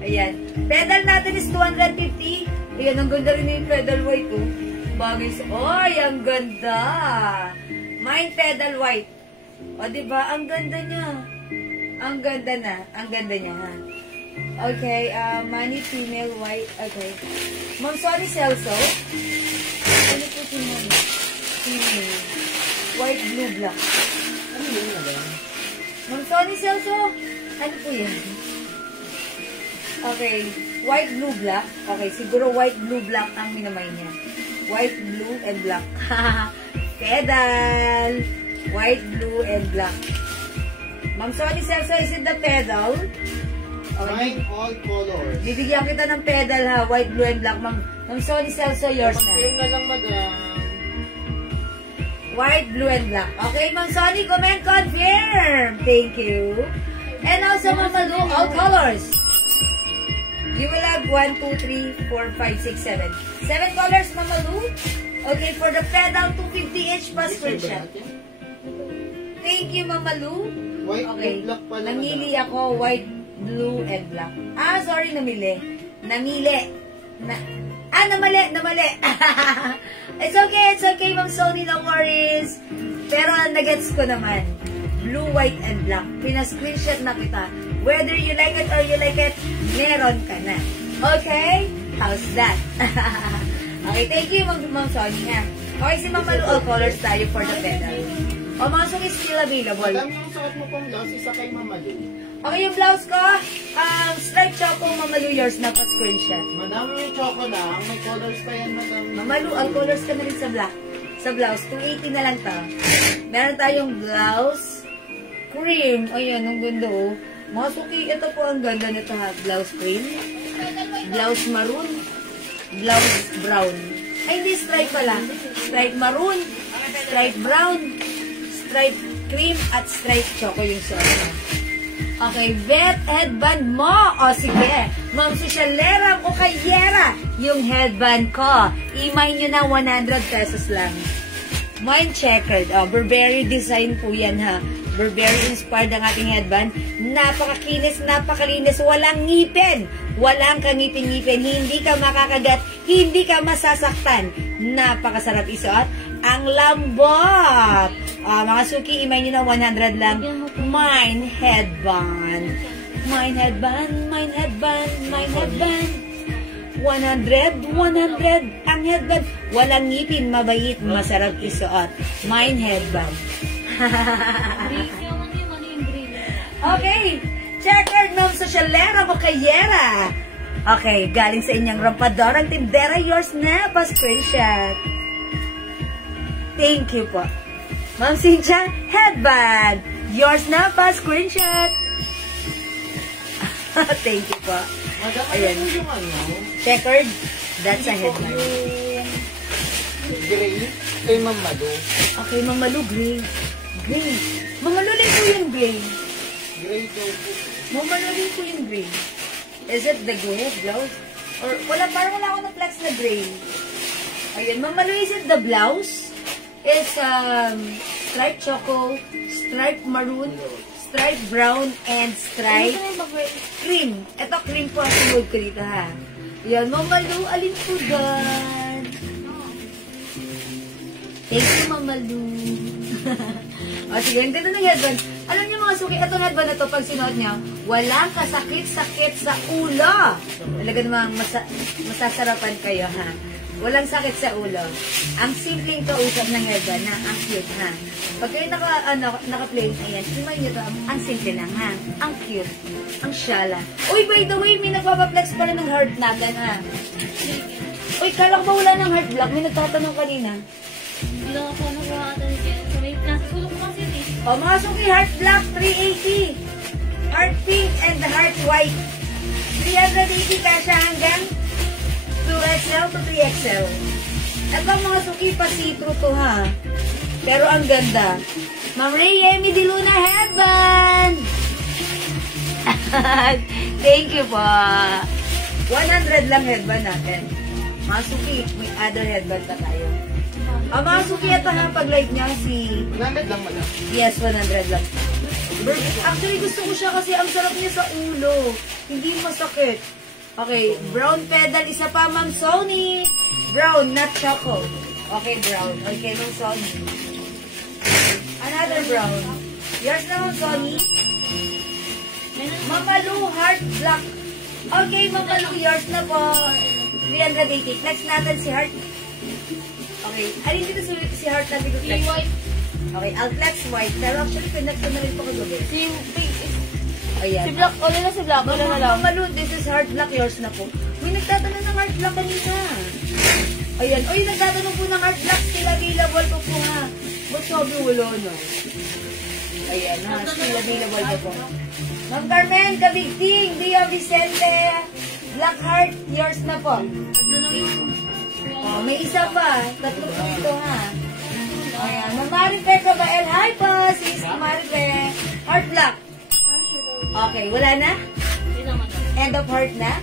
Ayan. Pedal natin is 250. Ayan, ang ganda rin yung pedal white, oh. Bagay sa... Oy, ang ganda! Mine pedal white. O, diba? Ang ganda niya. Ang ganda na. Ang ganda niya, ha? Okay, money female white. Okay. Ma'am, sorry, Celso. Ano po si Ma'am? Female. White, blue, black. Ano yun, madam? Ma'am, sorry, Celso. Ano po yan? Okay. White, blue, black. Okay, siguro white, blue, black ang minamay niya. White, blue, and black. Pedal. White, blue, and black. Ma'am Sonny Celso, is it the pedal? Mine all colors. Bibigyan kita ng pedal ha. White, blue, and black. Ma'am Sonny Celso, yours na. Yung na lang, madam. White, blue, and black. Okay, Ma'am Sonny, comment, confirm. Thank you. And also, Mama Lu, all colors. You will have 1, 2, 3, 4, 5, 6, 7. 7 colors, Mama Lu. Okay, for the pedal, 250 each pa screenshot. Thank you, Mama Lu. White, Okay, blue, black pala. namili ako, white, blue, and black. Ah, sorry, namili. Namili. Namali. It's okay, Ma'am Sony, no worries. Pero nagets ko naman. Blue, white, and black. Pina-screenshot na kita. Whether you like it or you like it, meron ka na. Okay? How's that? Okay, thank you, Ma'am Sony, ha? Okay, si Ma'am Malu, all colors tayo for the pedal. O, mga Suki still available. Madam, yung suot mo pong blouse, isa kay Mama Lu. Okay, yung blouse ko, striped choco, Mamalu, yours na pa screenshot. Madami yung choco lang. May colors pa yan, madam. Mamalu, ang colors ka na rin sa black. Sa blouse, 280 na lang to. Meron tayong blouse, cream. Ayan, ang ganda oh. Mga suki, ito po ang ganda nito ha. Blouse cream, blouse maroon, blouse brown. Ay, hindi, stripe pala. Stripe maroon, stripe brown, stripe cream, at stripe choco yung suot mo. Okay, vet headband mo. O sige, Ma'am Socialera o Kayera, yung headband ko. Imay nyo na 100 pesos lang. Mine checkered. O, Burberry design po yan ha. Burberry inspired ang ating headband. Napakakinis, napakalinis. Walang ngipin. Walang kangipin-ngipin. Hindi ka makakagat. Hindi ka masasaktan. Napakasarap isuot. Ang lambot. Mga suki, imay nyo na 100 lang. Mine headband. Mine headband, mine headband, mine headband. 100, 100 ang headband. Walang ngipin, mabait, masarap isuot. Mine headband. Okay, checkered Ma'am Socialera o Kayera. Okay, galing sa inyong rampadorang tindera, yours na, pa screenshot. Thank you po. Ma'am Cynthia, headband. Yours na pa, screenshot. Thank you po. Madam, Ayan. ano yung ano? Checkered, that's a headband. Yung gray kay Ma'am Madu. Okay, Mamalu, gray. Gray. Mamalu din po yung gray. Gray daw po. Mamalu din po yung gray. Is it the gray blouse? Or wala, parang wala ako na flex na gray. Ayan, Mamalu, is it the blouse? It's striped choco, striped maroon, striped brown, and striped cream. Ito, cream po ang sunod ko dito, ha? Yan, Mamalu, alin po doon? Thank you, Mamalu. O, sige, yung ganda ng headband. Alam niyo mga suki, itong headband na to, pag sinuot niyo, walang kasakit-sakit sa ulo. Talaga namang masasarapan kayo, ha? Walang sakit sa ulo. Ang simpleng kausap ng headband na ang cute, ha? Pag kayo naka-plain, ayan, imay nyo to, ang simple lang, ha? Ang cute, ang syala. Uy, by the way, may nagpapaplex pa rin ng heart natin, ha? Uy, kala ko ba wala ng heart block? May nagtatanong kanina. Hindi lang ako nagkakata ni Jen. So, nasa sulok ko kasi eh. O, mga suki, heart black, 380. Heart pink and the heart white. 380 kasha hanggang 2XL to 3XL. Ito mga suki, pa-see-through to ha. Pero ang ganda. Ma'am Ray Yemi Di Luna headband. Thank you po. 100 lang headband natin. Mga suki, may other headband na tayo. Mga suki, ito ha, pag live niya si... 100 lang, madam. Yes, 100 lang. Actually, gusto ko siya kasi ang sarap niya sa ulo. Hindi masakit. Okay, brown pedal. Isa pa, Ma'am Sony. Brown, not choco. Okay, brown. Okay, Ma'am Sony. Another brown. Yours na, Ma'am Sony. Mamalu, heart black. Okay, Mamalu, yours na po. 380. Flex natin si heart. Okay, alin dito si heart natin ko flex? White. Okay, I'll flex white. Pero actually, pinak ko na rin po kagabi. Si pink is... Ayan. Si black. Wala na si black. Wala na lang. Mamalu, this is heart black. Yours na po. May nagtatanong ng heart black kanina. Ayan. Uy, nagtatanong po ng heart black. Still available po po ha. But sabi wala no. Ayan ha. Still available na po. Ma'am Carmen, Kabigting, Dia Vicente, Black Heart, yours na po. Oh, may isa pa. Tatlo po ito ha. Ayan. Ma'am Marife Cabael. Hi po, sis Marife. Heart black. Okay, wala na? End of heart na?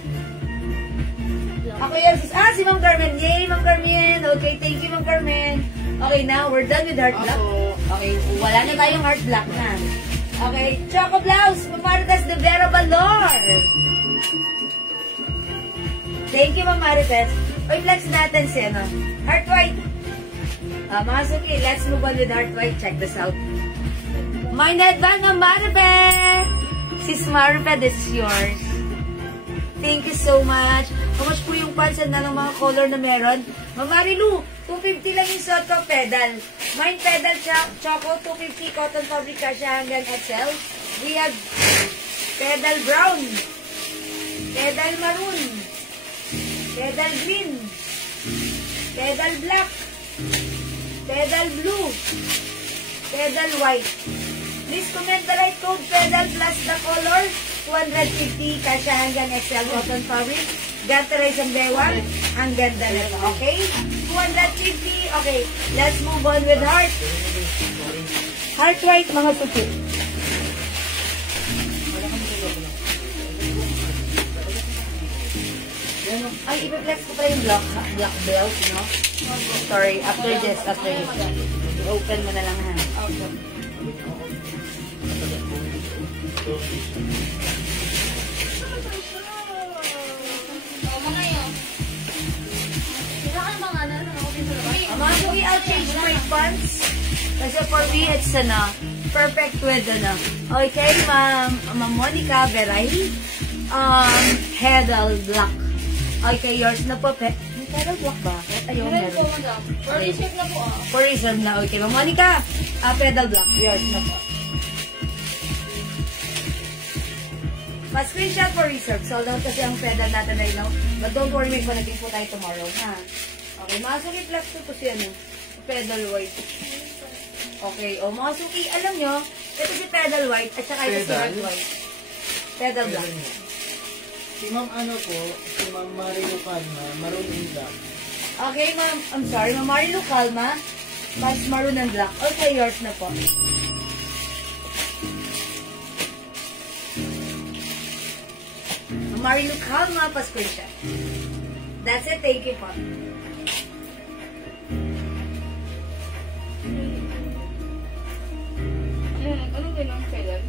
Ako yan, sis. Si Ma'am Carmen. Yay, Ma'am Carmen. Okay, thank you, Ma'am Carmen. Okay, now, we're done with heart black. Okay, wala na tayong heart black na. Okay, Choco Blouse. Ma'am Marites de Vera Valor. Thank you, Ma'am Marites. Uy, flex natin si, ano, heart white. Mga suki, let's move on with heart white. Check this out. My headband, Ma'am Marites. Sis Marife, this is yours. Thank you so much. How much po yung pansan na ng mga color na meron? Ma'am Marilu, 250 lang yung suot ko, pedal. Mine pedal choco, 250 cotton fabric kasha hanggang XL. We have pedal brown, pedal maroon, pedal green, pedal black, pedal blue, pedal white. Please comment the right code, pedal plus the color, 250, kasya hanggang XL cotton fabric. Gantaray sa bewang, ang ganda na ito, okay? 250, okay. Let's move on with heart. Heart white, mga suki. Ay, ipiplex ko pa yung black belt, no? Sorry, after this. I-open mo na lang, ha? Okay. Mga yun. Sila ka mga ano? Mga suki, I'll change my pants. Kasi for me, it's perfect with okay, Ma'am Monica Veray. Pedal black. Okay, yours na po. Pedal black ba? Ayun, Meron po, meron. madam. For reserve na po, ah. For reason na, okay. Ma'am Monica, pedal black. Yours na po. Pa-screenshot for reserve. Sold out kasi ang pedal natin right now. But don't worry, may panagin po tayo tomorrow. Ha? Okay, mga suki, flex to si pedal white. Okay, o mga suki, alam nyo, ito si pedal white at saka ito si red white. Pedal black. Si Ma'am ano po, si Ma'am Marilu Palma, maroon and black. Okay, ma'am, I'm sorry, Ma'am Marilu Calma, mas maroon and black. Okay, yours na po. Ma'am Marilu Calma, pa-screenshot. That's it, thank you po. Ano ganun, pedal?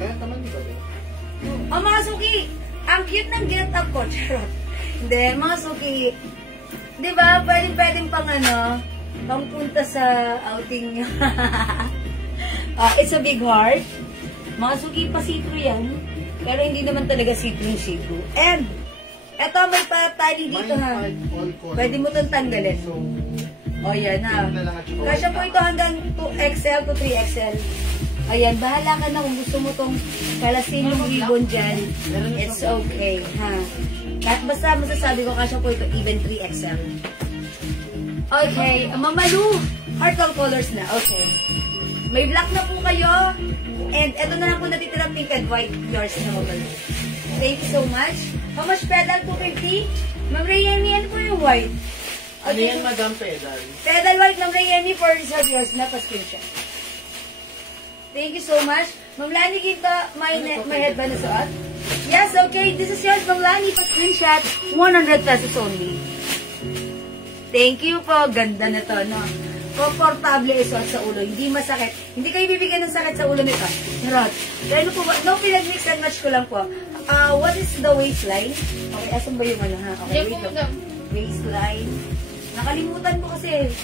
Kaya naman di ba rin? O mga suki, ang cute ng get-up ko. Charot. Hindi, mga suki, di ba, pwedeng pang pangpunta sa outing nyo. It's a big heart. Mga suki, pa-see-through yan. Pero hindi naman talaga see-through. And, eto may patali dito ha. Pwede mo itong tanggalin. O yan ha. Kasya po ito hanggang 2XL to 3XL. Ayan, bahala ka na kung gusto mo itong kalasin yung ribbon dyan. It's okay, ha. Kahit basta masasabi ko, kasya po ito even 3XL. Okay, Mamalu, heart all colors na. Okay. May black na po kayo. And ito na lang po natitira pink and white. Yours na Mamalu. Thank you so much. How much pedal? 250? Ma'am Rayemi, ano po yung white? Ano yan, Madam Pedal? Pedal white, Ma'am Rayemi, for reserve yours na pa-screenshot. Thank you so much. Ma'am Lani, kita may headband na suot? Yes, okay. This is yours, Ma'am Lani. Pa-screenshot. 100 pesos only. Thank you po. Ganda na to, no? Komportable isuot sa ulo. Hindi masakit. Hindi kayo bibigyan ng sakit sa ulo nito. Charot. Kaya ano po ba? No, pinag-mix and match ko lang po. What is the waistline? Okay, asan ba yung ano, ha? Okay, wait lang. Waistline. Nakalimutan ko kasi.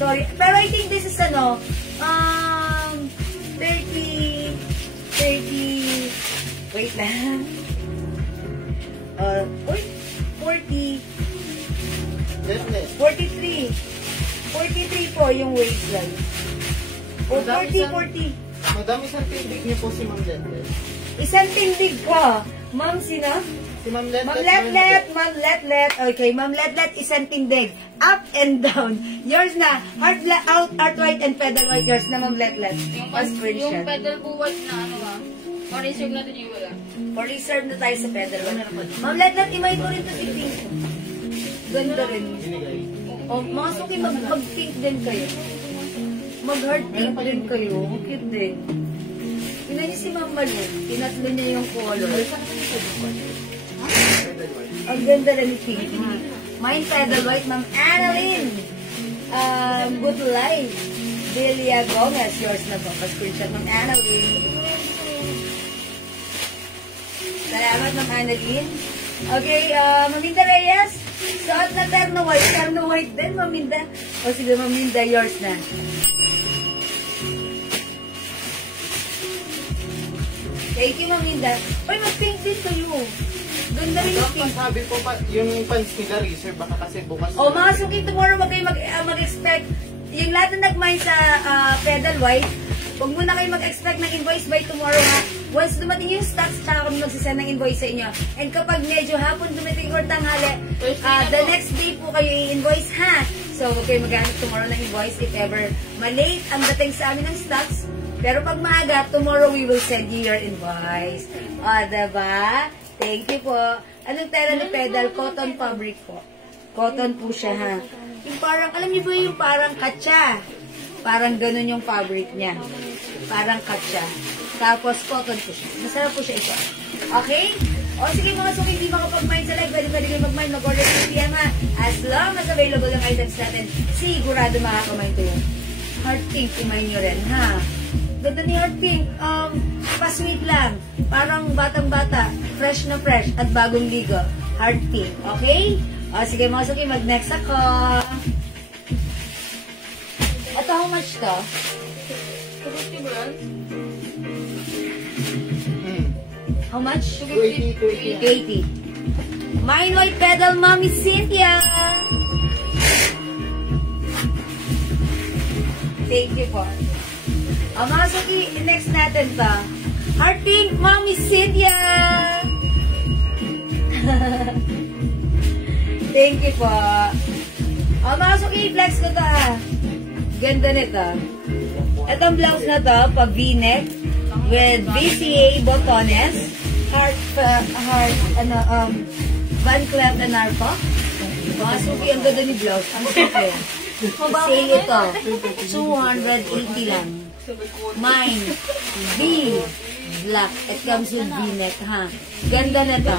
Sorry. Pero I think this is 30, wait lang. 40, 43. 43 po yung waistline. O, 40. Madam, isang tindig niyo po si Ma'am Letlet. Isang tindig ko. Ma'am, sino? Si Ma'am Letlet. Ma'am Letlet. Okay, Ma'am Letlet, isang tindig. Up and down. Yours na. Heart white and pedal white. Yours na, Ma'am Letlet. Yung pedal po white na ano ba? Pa-reserve natin yung wala. For reserve na tayo sa pedal white. Ma'am Letlet, imay ko rin to si Pink. Ganda rin. O, mga suki, mag-pink din kayo. Mag-heart pink din kayo. Cute din. Tingnan niyo si Ma'am Malu. Tinatlo niya yung color. Ang ganda rin ni Pink. Mine pedal white, Ma'am Annalyn. Good life. Delia Gomez. Yours na po. Pa-screenshot, Ma'am Annalyn. Salamat, Ma'am Annalyn. Okay, Maminda Reyes. Suot na terno white. Terno white din, Maminda. O sige, Maminda, yours na. Thank you, Maminda. Uy, mag-pink din kayo. Ganda rin yung pink. Sabi po pa, yung pants nila reserve, baka kasi bukas. O, mga suki, tomorrow wag kayo mag-expect. Yung lahat na nag-mine sa pedal white, Huwag muna kayo mag-expect ng invoice by tomorrow ha. Once dumating yung stocks, tsaka kami magsisend ng invoice sa inyo. And kapag medyo hapon dumating or tanghali, the next day po kayo i-invoice ha. So, huwag kayo maghanap tomorrow ng invoice if ever malate ang dating sa amin ng stocks. Pero pag maaga, tomorrow we will send you your invoice. O, diba? Thank you po. Anong tela ni pedal? Cotton fabric po. Cotton po siya ha. Yung parang, alam niyo ba yung parang katsa? Parang ganun yung fabric niya. Parang katsa. Tapos cotton po siya. Masarap po siya ito. Okay? O sige mga suki, hindi makapag-mind sa live. Pwede kayo mag-mind. Mag-order sa PM ha. As long as available yung items natin, sigurado makakamind to yun. Heart pink, kumain nyo rin ha. Ganda ni Heart pink. Pa-sweet lang. Parang batang-bata. Fresh na fresh. At bagong ligo. Heart pink. Okay? O sige mga suki, mag-next ako. Ito, how much to? How much? 80. Mine white pedal, Mommy Cynthia. Thank you po. Mga suki, next natin to. Heart pink, Mommy Cynthia. Thank you po. Mga suki, flex ko to Ganda nito. Itong blouse na to, pa V-neck with VCA botones, Van Cleef and Arco. Mga suki, ang ganda ni blouse. Ang simple. Sale ito. 280 lang. Mine. V. Black. It comes with V-neck, ha? Ganda na to.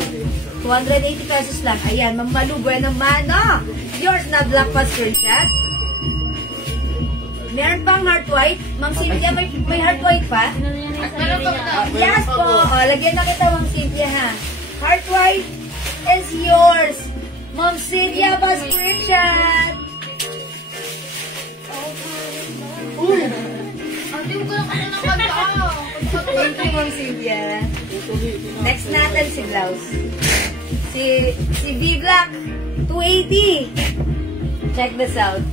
280 pesos lang. Ayan, mamalubuan ng mano. Yours na black pa screenshot. Meron pang heart white. Ma'am Cynthia, may heart white pa? Yes po. Lagyan na kita, Ma'am Cynthia, ha? Heart white is yours. Ma'am Cynthia, pa screenshot. Hindi mo ko lang kanya ng kanta. Thank you, Ma'am Cynthia. Next natin si blouse. Si V-Black, 280. Check this out.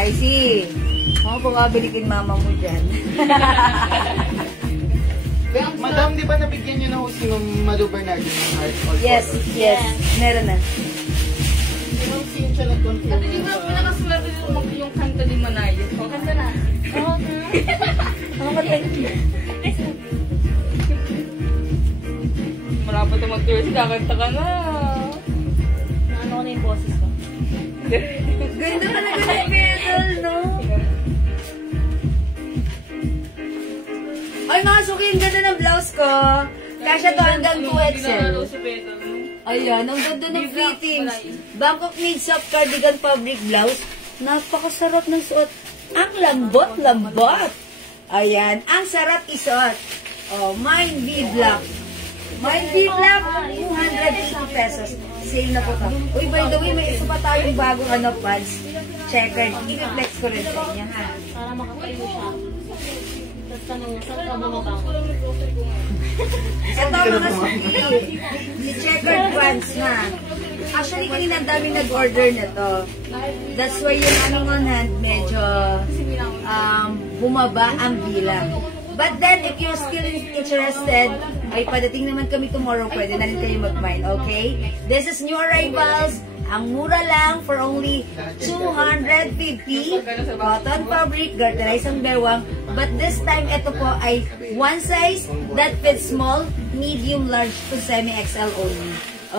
I see. Bumabalikin mama mo dyan. Madam, di ba nabigyan niyo na ho si Malu Bernardo ng heart? Yes. Meron na. At hindi ko lang pinakaswerte yung kanta ni Manaya. Kanta na. Marapot na mag-tour si kakanta ka na. Naano ko na yung boses ko. Ganda talaga ng pedal, no? Ay, mga suki, ang ganda ng blouse ko. Kasya to hanggang 2XL. Ayan, ang ganda ng fittings. Bangkok Made Soft Cardigan Fabric Blouse. Napakasarap ng suot. Ang lambot. Ayan, ang sarap isuot. Oh, mine V-Black. Mine V-Black, 280 pesos. Sale na po ka. Uy, by the way, may isa pa tayong bagong pads. Checkered. I-flex ko rin sa inyo, ha? Para makatayo siya. Tapos tanong, saan ka bumabang? Ito mga suki. Yung checkered pants, ha? Actually, kanina ang daming nag-order na to. That's why yung on hand, medyo bumaba ang bilang. But then, if you're still interested, ay padating naman kami tomorrow, pwede na rin kayo mag-mine, okay? This is new arrivals. Ang mura lang for only 250. Cotton fabric, garterize ang bewang. But this time, ito po ay one size that fits small, medium, large to semi-XL only.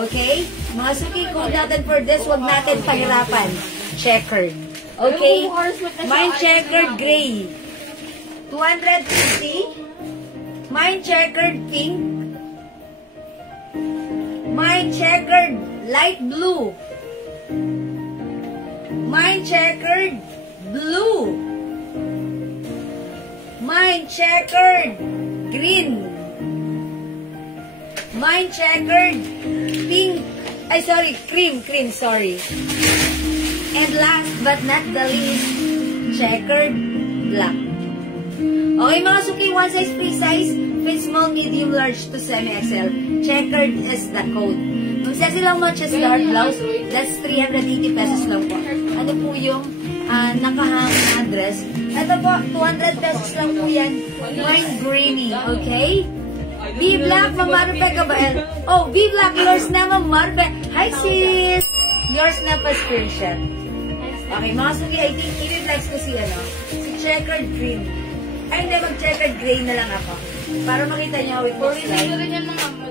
Okay? Mga suki, code natin for this, wag natin pahirapan. Checkered. Okay? Mine checkered gray. 250. Mine checkered pink. Mine checkered light blue. Mine checkered blue. Mine checkered green. Mine checkered pink. Ay, sorry, cream, sorry. And last but not the least, checkered black. Okay, mga suki, one size, free size, fit small, medium, large to semi-XL. Checkered is the code. Ang sexy lang mo, chest heart blouse, that's 380 pesos lang po. Ano po yung nakahang na dress? Ito po, 200 pesos lang po yan. Wine grainy, okay? B-Black, Ma'am Marupe Gabael. Oh, B-Black, yours na, Ma'am Marupe. Hi, sis! Yours na pa screenshot. Okay, mga sugi, I think, i-flex ko si checkered green. Ay, hindi, mag-checkered gray na lang ako. Para makita niyo how it looks like.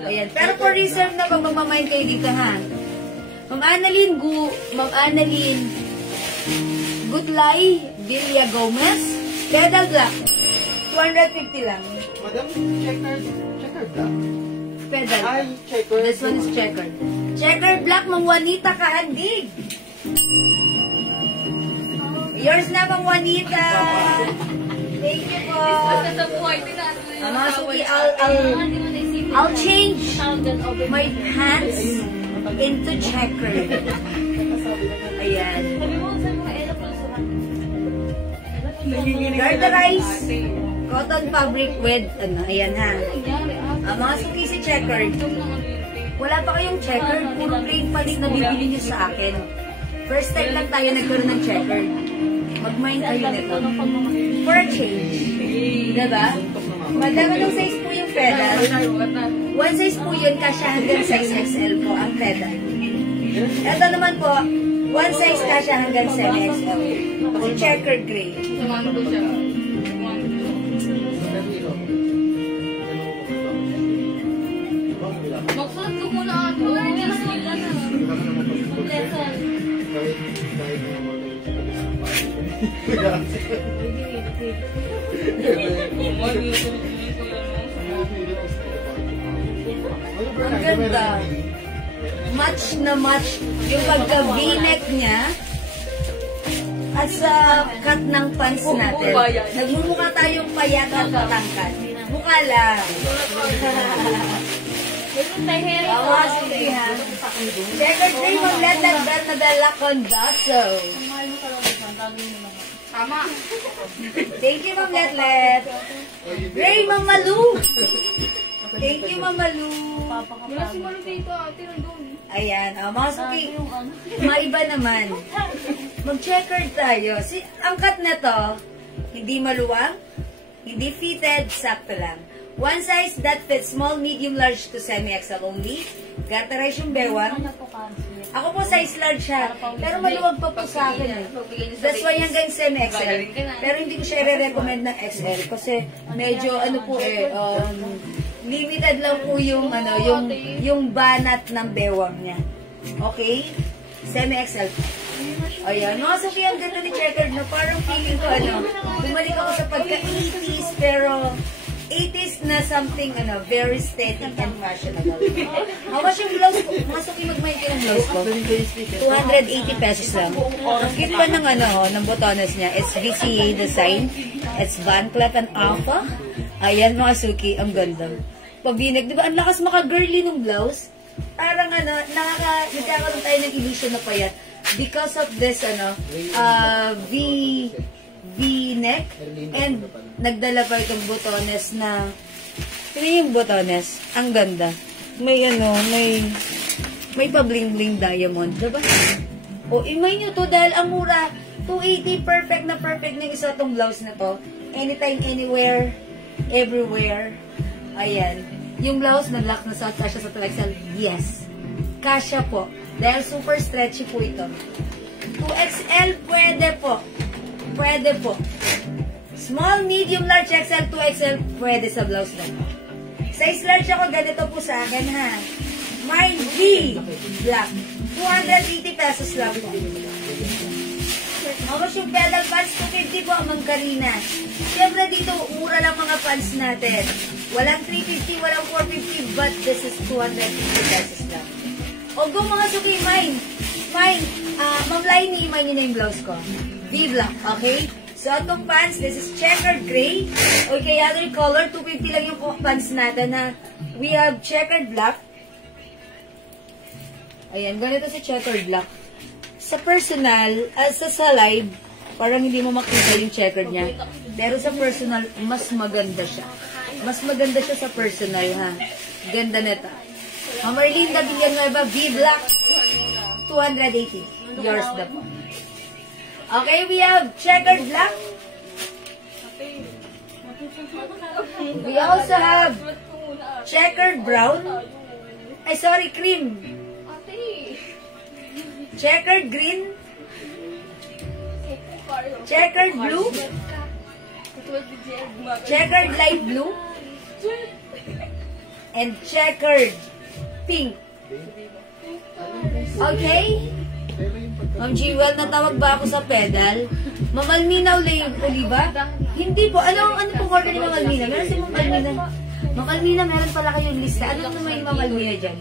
Ayan. Pero for reserve na, pag magmamain kayo dito, ha? Ma'am Annalyn Gutlay Villa Gomez, Pedal Black, 250 lang. Madam, checkered black. Pedal. Ay, checkered. This one is checkered. Checkered Black, Ma'am Juanita Kahandig. Yours na, Ma'am Juanita. Thank you po. Mga suki, I'll change my pants into checkered. Ayan. Garterize cotton fabric with, ayan ha. Mga suki si checkered. Wala pa kayong checkered, puro plain palit na bibili niyo sa akin. First time lang tayo nagkaroon ng checkered. Mag-mind kayo nito. For a change. Diba? Madami ng size po yung pedal. One size po yun, kasya hanggang size XL po ang pedal. Ito naman po, one size kasya hanggang size XL. Kasi checkered gray. Magsulat ko muna ako. Lesson. Ang ganda. Match na match yung pagka-v-neck niya at sa cut ng pants natin. Nagmumukha tayong payat at patangkat. Mukha lang. Checkered gray, maglatag Bernadella Condaso. Tama. Thank you, Ma'am Letlet. Gray, Ma'am Malu. Thank you, Ma'am Malu. Wala si Malu dito, ate nandun. Ayan, mga suki, maiba naman. Mag-checkered tayo. Ang cut na to, hindi maluwang, hindi fitted, sakto lang. One size that fits small, medium, large to semi-XL only. Garterize yung bewang. Ako po size large siya, pero maluwag pa po sa akin eh. That's why hanggang semi-XL. Pero hindi ko siya i-recommend ng XL kasi medyo po limited lang po yung banat ng bewang niya. Okay? Semi-XL. Ayan. Mga Sophie, ang ganda ni checkered na parang feeling ko bumalik ako sa pagka-80s pero 80s na something, very aesthetic and fashionable. How much yung blouse ko? Masuki magmayin ko yung blouse ko. 280 pesos lang. Ang cute pa ng, ng botones niya. It's VCA design. It's Van Cleef and Alpha. Ayan, mga Suki, ang ganda. Pabinag, di ba? Ang lakas maka-girly ng blouse. Parang, nagkakaroon tayo ng illusion na payat. Because of this, V-neck and nagdala pa itong botones na yung botones, ang ganda. May may pa-bling-bling diamond, diba? O, imay nyo to dahil ang mura, 280, perfect na yung isa tong blouse na to. Anytime, anywhere, everywhere. Ayan. Yung blouse, nag-lock na sa kasya sa Telexel. Yes. Kasya po. Dahil super stretchy po ito. 2XL, pwede po. Pwede po. Small, medium, large, XL, 2XL, pwede sa blouse na. Size large ako, ganito po sa akin, ha. Mine B, black. 280 pesos lang po. Tapos yung pedal pants, 250 po, Ma'am Karina. Siyempre dito, mura lang mga pants natin. Walang 350, walang 450, but this is 250 pesos lang. O go mga suki, mine. Mine, Ma'am Lainey, mine na yung blouse ko. B-black, okay? So, itong pants, this is checkered gray. Okay, other color, 250 lang yung pants natin na we have checkered black. Ayan, ganito si checkered black. Sa personal, sa live, parang hindi mo makita yung checkered niya. Pero sa personal, mas maganda siya. Mas maganda siya sa personal, ha? Ganda nito. Ma'am Erlinda Villanueva, V-Black, 280. Yours na po. Okay, we have checkered black. We also have checkered brown. Ay, sorry, cream. Checkered green. Checkered blue. Checkered light blue. And checkered pink. Okay? Ma'am Jewel, natawag ba ako sa pedal? Ma'am Almina Oliva? Hindi po. Ano pong order ni Ma'am Almina? Meron si Ma'am Almina. Ma'am Almina, meron pala kayong lista. Ano naman yung Ma'am Almina dyan?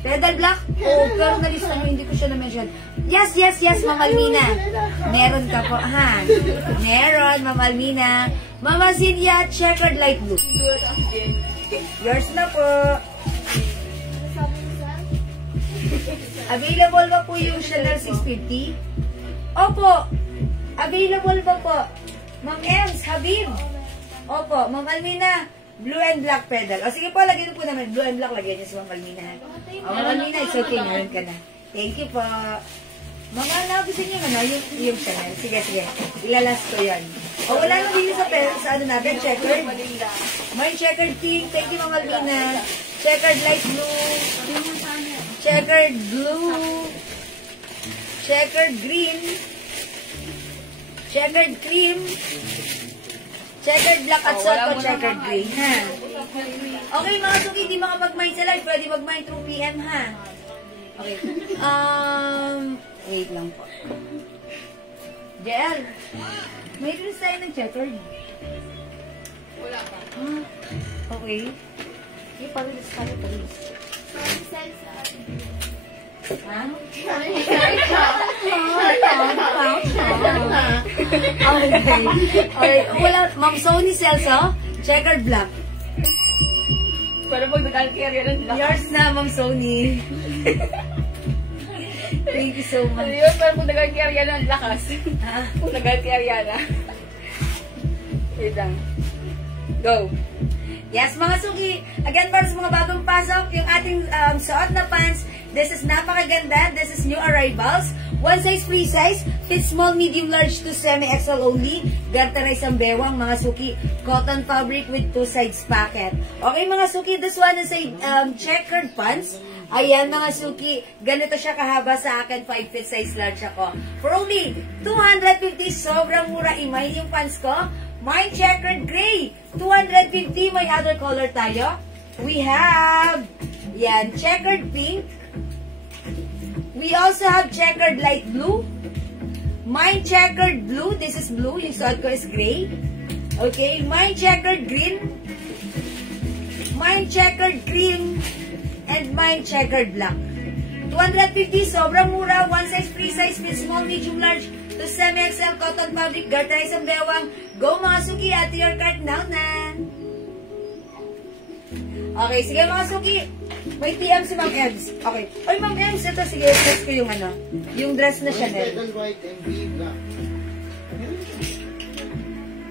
Pedal black? Oo, pero nalista nyo, hindi ko siya na-mention. Yes, Ma'am Almina. Meron ka po, ha? Meron, Ma'am Almina. Mama Celia, checkered light blue. Yours na po. Available ba po yung Chanel 650? Opo. Available ba po? Ma'am Ems, Habib. Opo. Ma'am Almina, blue and black pedal. O sige po, lagyan po naman. Blue and black, lagyan niyo si Ma'am Almina. O Ma'am Almina, it's okay. Meron ka na. Thank you po. Mga gusto niyo ano, yung Chanel. Sige. Ilalas ko yan. O wala nang dito sa ano natin, checkered. May checkered pink. Thank you, Ma'am Almina. Checkered light blue. Checkered blue. Checkered green. Checkered cream. Checkered black at salt po, checkered green, ha? Okay, mga suki, hindi makapag-mind sa live. Pwede mag-mind through PM, ha? Okay. Wait lang po. JL, may dress tayo ng checkered. Wala pa. Okay. Yung parulis tayo, parulis. Ha? Okay. Wala, Ma'am Sony Celso, checkered black. Para pag nag-alcarry ng lakas. Yours na, Ma'am Sony. Thank you so much. Ano yun? Para pag nag-alcarry ng lakas. Ha? Kung nag-alcarry na. Wait lang. Go. Yes, mga suki. Again, para sa mga bagong pasok, yung ating suot na pants, this is napakaganda. This is new arrivals. One size, free size. Fit small, medium, large to semi-XL only. Ganta na isang bewang, mga suki. Cotton fabric with two sides pocket. Okay, mga suki. This one is a checkered pants. Ayan, mga suki. Ganito siya kahaba sa akin. 5 fit size large ako. For only 250, sobrang mura. Imay yung pants ko. My checkered gray, 250. May other color tayo. We have, yan, checkered pink. We also have checkered light blue. My checkered blue, this is blue. Yung suot ko is gray. Okay, my checkered green. My checkered cream. And my checkered black. 250, sobrang mura. One size, free size, fit small, medium, large to semi-XL cotton fabric. Garta isang bewang. Go mga suki, at your cart now na. Okay, sige mga suki. May PM si Ma'am Ems. Okay. Oy, Ma'am Ems, ito sige, dress ko yung ano. Yung dress na Chanel. Pedal white and V-Black.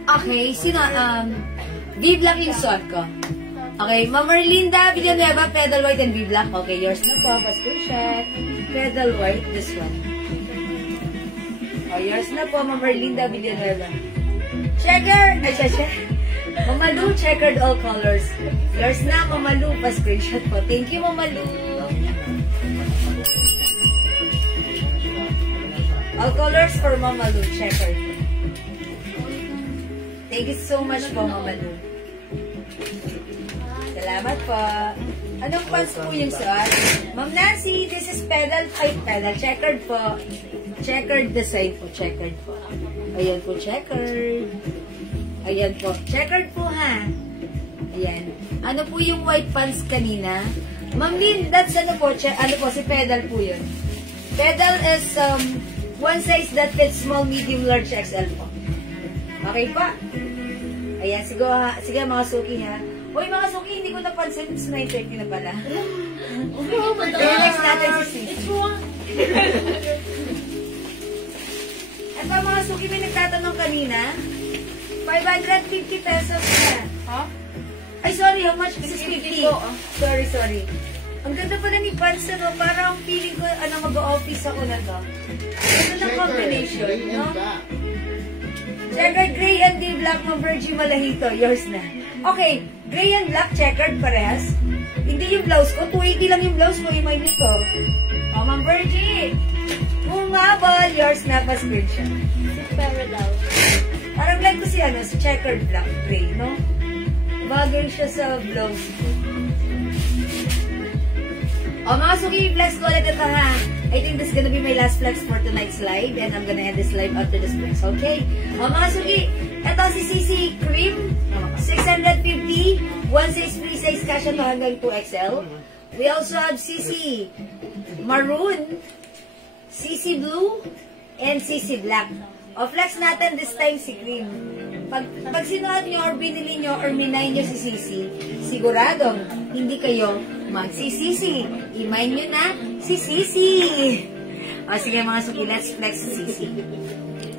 Okay, sino, V-Black yung suot ko. Okay, Ma'am Erlinda Villanueva, pedal white and V-Black. Okay, yours na po, pa-screenshot. Pedal white, this one. Oh, yours na po, Ma'am Erlinda Villanueva. Checker! Ay, checker. Mama Lu, checkered all colors. Yours na, Mama Lu, pa-screenshot po. Thank you, Mama Lu. All colors for Mama Lu, checkered. Thank you so much po, Mama Lu. Salamat po. Anong pants po yung suot? Ma'am Nancy, this is pedal, checkered po. Checkered design po, checkered po. Ayan po, checkered. Ayan po, checkered po ha. Ayan. Ano po yung white pants kanina? Ma'am Lynn, that's ano po, si pedal po yun. Pedal is one size that fits small, medium, large, XL po. Okay pa? Ayan, sige mga suki ha. Uy, mga suki, hindi ko napansin. It's 9:30 na pala. Next natin si Sis. At mga suki, may nagtatanong kanina. 550 pesos na. Ha? Ay, sorry, how much? This is 50. Sorry. Ang ganda pala ni pants, no? Parang feeling ko, mag-office ako na to. Ito na combination, no? Checkered gray and the black, Ma'am Virgie Malahito. Yours na. Okay, gray and black, checkered parehas. Hindi yung blouse ko. 280 lang yung blouse ko. Imay nito. O, Ma'am Virgie. Umabal. Yours na pa screenshot. Si Paradise. Parang like ko si checkered black, gray, no? Bagay siya sa blouse ko. O, mga suki, flex ko ulit ito, ha? I think this is gonna be my last flex for tonight's live, and I'm gonna end this live after this flex, okay? O, mga suki, ito si CC Cream, 650, one size, free size, kasha to hanggang 2XL. We also have CC Maroon, CC Blue, and CC Black. O, flex natin this time si Cream. Pag sinuot nyo or binili nyo or minay nyo si CC, siguradong hindi kayo magsisisi. Imay nyo na si CC. O, sige mga suki, let's flex si CC.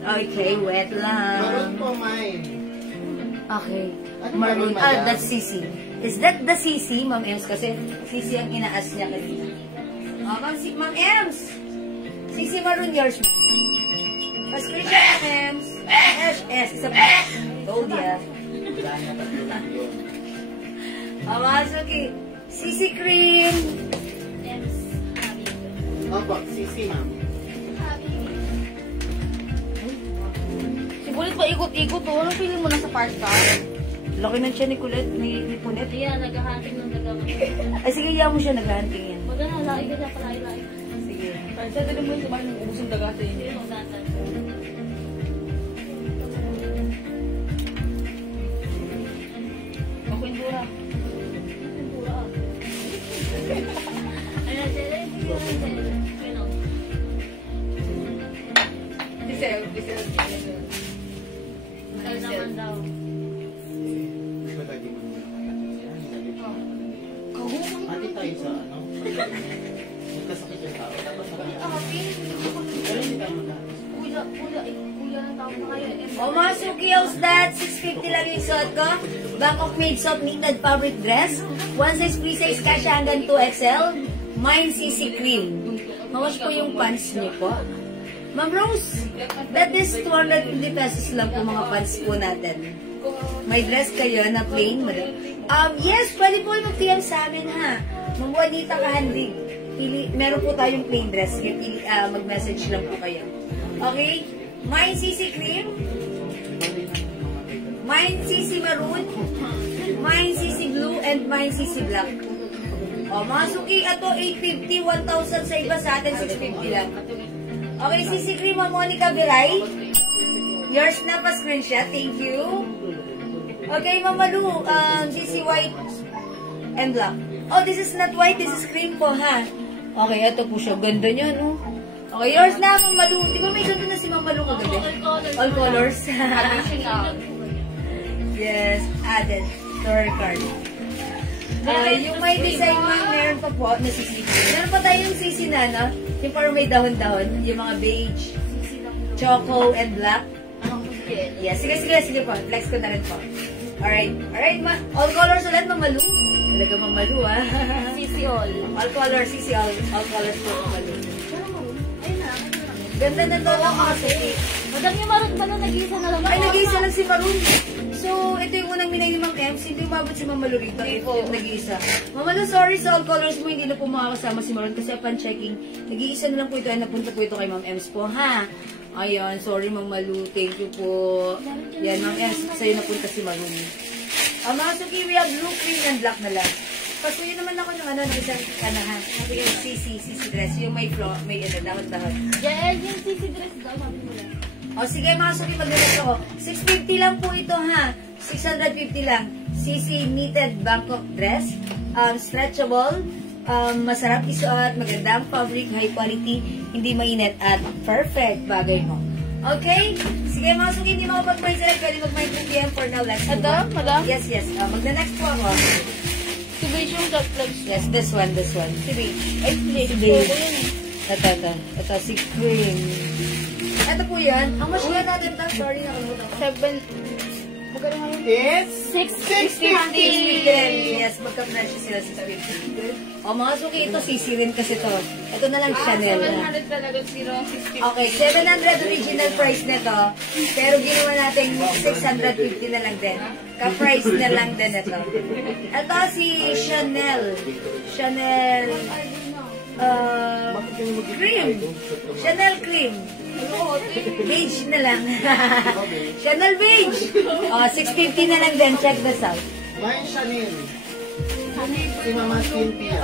Okay, wet lang. Maroon po, mine. Okay. At Maroon. madam. That's CC. Is that the CC, Ma'am Ems? Kasi CC ang inaas niya kanina. O, Ma'am Ems. CC Maroon, yours, ma'am. Pa-screenshot, Ma'am Ems. S. Isa pa. Told ya. O, mga suki. CC Cream. Opo, sisi, ma'am. Sibulit pa ikot-ikot to. Anong feeling mo na sa park ka? Laki ng siya ni Kulit. Ni Punet. Iya, naghahanting ng dagang. Ay, sige, iyan mo siya nag-hunting yan. Magana, lahi ka siya palai-lahi. Sige. Sa dali mo yung kumain ng ubus ng daga sa inyo. Hindi magdatan. Ako yung dura. Mati tayo sa ano? Magkasakit yung tao. Tapos pero hindi tayo magkakasakit. Kuya ng tao na kayo. O mga suki, how's that? 650 lang yung suot ko. Bangkok made soft knitted fabric dress. One size, free size, kasha hanggang 2XL. Mine CC Cream. Mawas po yung pants niyo po. Ma'am Rose, that is 250 pesos lang po mga pants po natin. May dress kayo na plain, madam? Yes, pwede po mag-PM sa amin, ha? Ma'am Juanita Kahandig. Meron po tayong plain dress. Mag-message lang po kayo. Okay? Mine CC Cream. Mine CC Maroon. Mine CC Blue. And mine CC Black. O, mga suki, ito 850, 1,000 sa iba, sa atin 650 lang. Okay, CC Cream, Ma'am Monica Viray. Yours na pa screenshot. Thank you. Okay, Ma'am Malu, CC White and Black. Oh, this is not white, this is cream po, ha? Okay, ito po siya. Ganda niya, no? Okay, yours na, Ma'am Malu. Di ba may ganda na si Ma'am Malu kagabi? All colors. Yes, added to her card. Yung may design man, meron pa po na CC. Meron pa tayong CC na, no? Yung parang may dahon-dahon. Yung mga beige, choco, and black. Yes, sige po. Flex ko na rin po. Alright, all colors ulit, Mamalu. Talaga Mamalu, ha? CC all. All colors, CC all colors po, Mamalu. Ganda na to ng mga suki. Madam yung Maroon nag-iisa na lang. Ay, nag-iisa lang si Maroon. So, ito yung unang minay ni Ma'am Ems. Hindi umabot si Ma'am Malu rito. Ito yung nag-iisa. Ma'am Malu, sorry sa all colors mo. Hindi na po makakasama si Maroon kasi upon checking, nag-iisa na lang po ito ay napunta po ito kay Ma'am Ems po, ha? Ayan, sorry Ma'am Malu. Thank you po. Yan, Ma'am Ems, sa'yo napunta si Maroon. Mga suki, we have blue, green, and black na lang. Pasuyo naman ako ng isang, ha? CC dress. Yung may floor, may dahon-dahon. Yeah, yung CC dress daw, sabi mo lang. O sige mga suki, mag-dress ako. 650 lang po ito, ha? 650 lang. CC knitted Bangkok dress. Stretchable. Masarap isuot. Magandang fabric. High quality. Hindi mainit. At perfect bagay mo. Okay? Sige mga suki, hindi makapag-price select. Pwede mag-mind PM for now. Let's move on. Madam? Yes. Magna-next po ako. Si Beige yung dot flags. Yes, this one. Si Beige. Ay, Beige. Si Beige. Ito yun eh. Ito, si Cream. Ito po yan. Ang mas natin ito. Sorry, nakalimutan ko. Magkano ngayon? It's 650 din. Yes, magka-presyo sila 650. O mga suki, ito sisi rin kasi to. Ito na lang Chanel. 700 talaga, 650. Okay, 700 original price nito. Pero ginawa natin 650 na lang din. Ka-price na lang din ito. Ito si Chanel. Chanel cream. Chanel cream. Beige na lang. Chanel beige. 650 na lang din. Check this out. May Chanel. Si Mama Cynthia.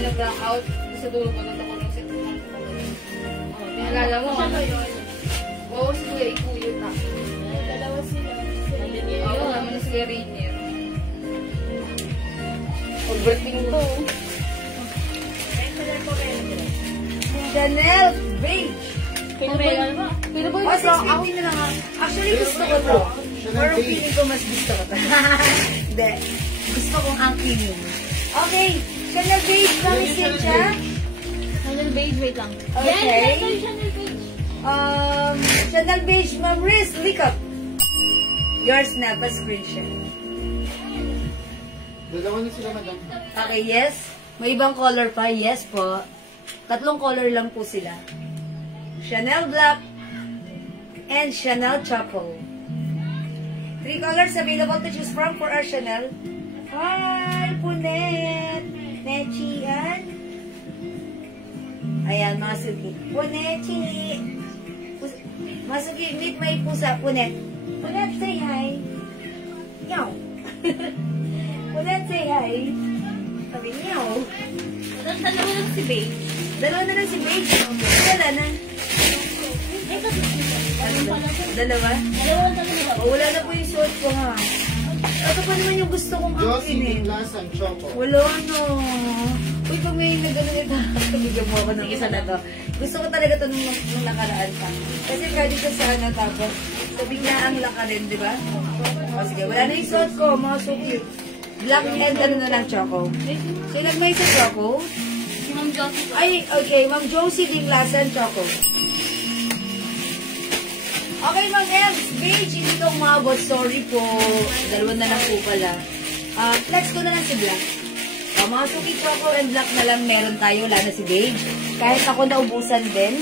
Nag-blackout sa dulo ko nung ako nung set ng naalala mo, ano yun? Oo, si Kuya Ikuyot na. Dalawa sila. Oo, naman si Kuya Rainier. Overthink to. Chanel beige. Pinabay ba? Pinabay Oh, 650 na lang. Actually, gusto ko to. Pero feeling ko mas gusto ko to. Hindi. Gusto kong ang feeling. Okay. Chanel beige, kami siya. Chanel beige, wait lang. Okay. Chanel beige. Chanel beige, Ma'am Riz, likap. Yours na, pa-screenshot. Dalawa na sila, madam. Okay, yes. May ibang color pa. Yes po. 3 color lang po sila. Chanel Black and Chanel Choco. 3 colors available to choose from for our Chanel. Hi, Punet! Nechian. Ayan, Masuki. Punechi! Masuki, meet my pusa, Punet. Punet, say hi. Meow. Punet, say hi. Sabi, meow. Dalawa lang si Beige. Dalawa na lang si Beige. Wala na. Dalawa? Wala na po yung suot ko ha. Ito pa naman yung gusto kong Josie angkin eh. Biglasan Choco. Wala no. Uy, pag may nagano nito, bigyan mo ako ng isa na to. Gusto ko talaga ito nung nakaraan pa. Kasi kaya dito sa ano tapos, sa biglaan laka rin, di ba? O sige, wala na yung suot ko, mga so cute. Black and ano na lang, Choco. So, ilan may isa, Choco? Si Ma'am Josie. Ay, okay. Ma'am Josie Biglasan, Choco. Okay, Ma'am Ems. Beige, hindi ko umabot. Sorry po. Dalawa na lang po pala. Flex ko na lang si Black. Mga suki, Choco and Black na lang meron tayo. Wala na si Beige. Kahit ako naubusan din.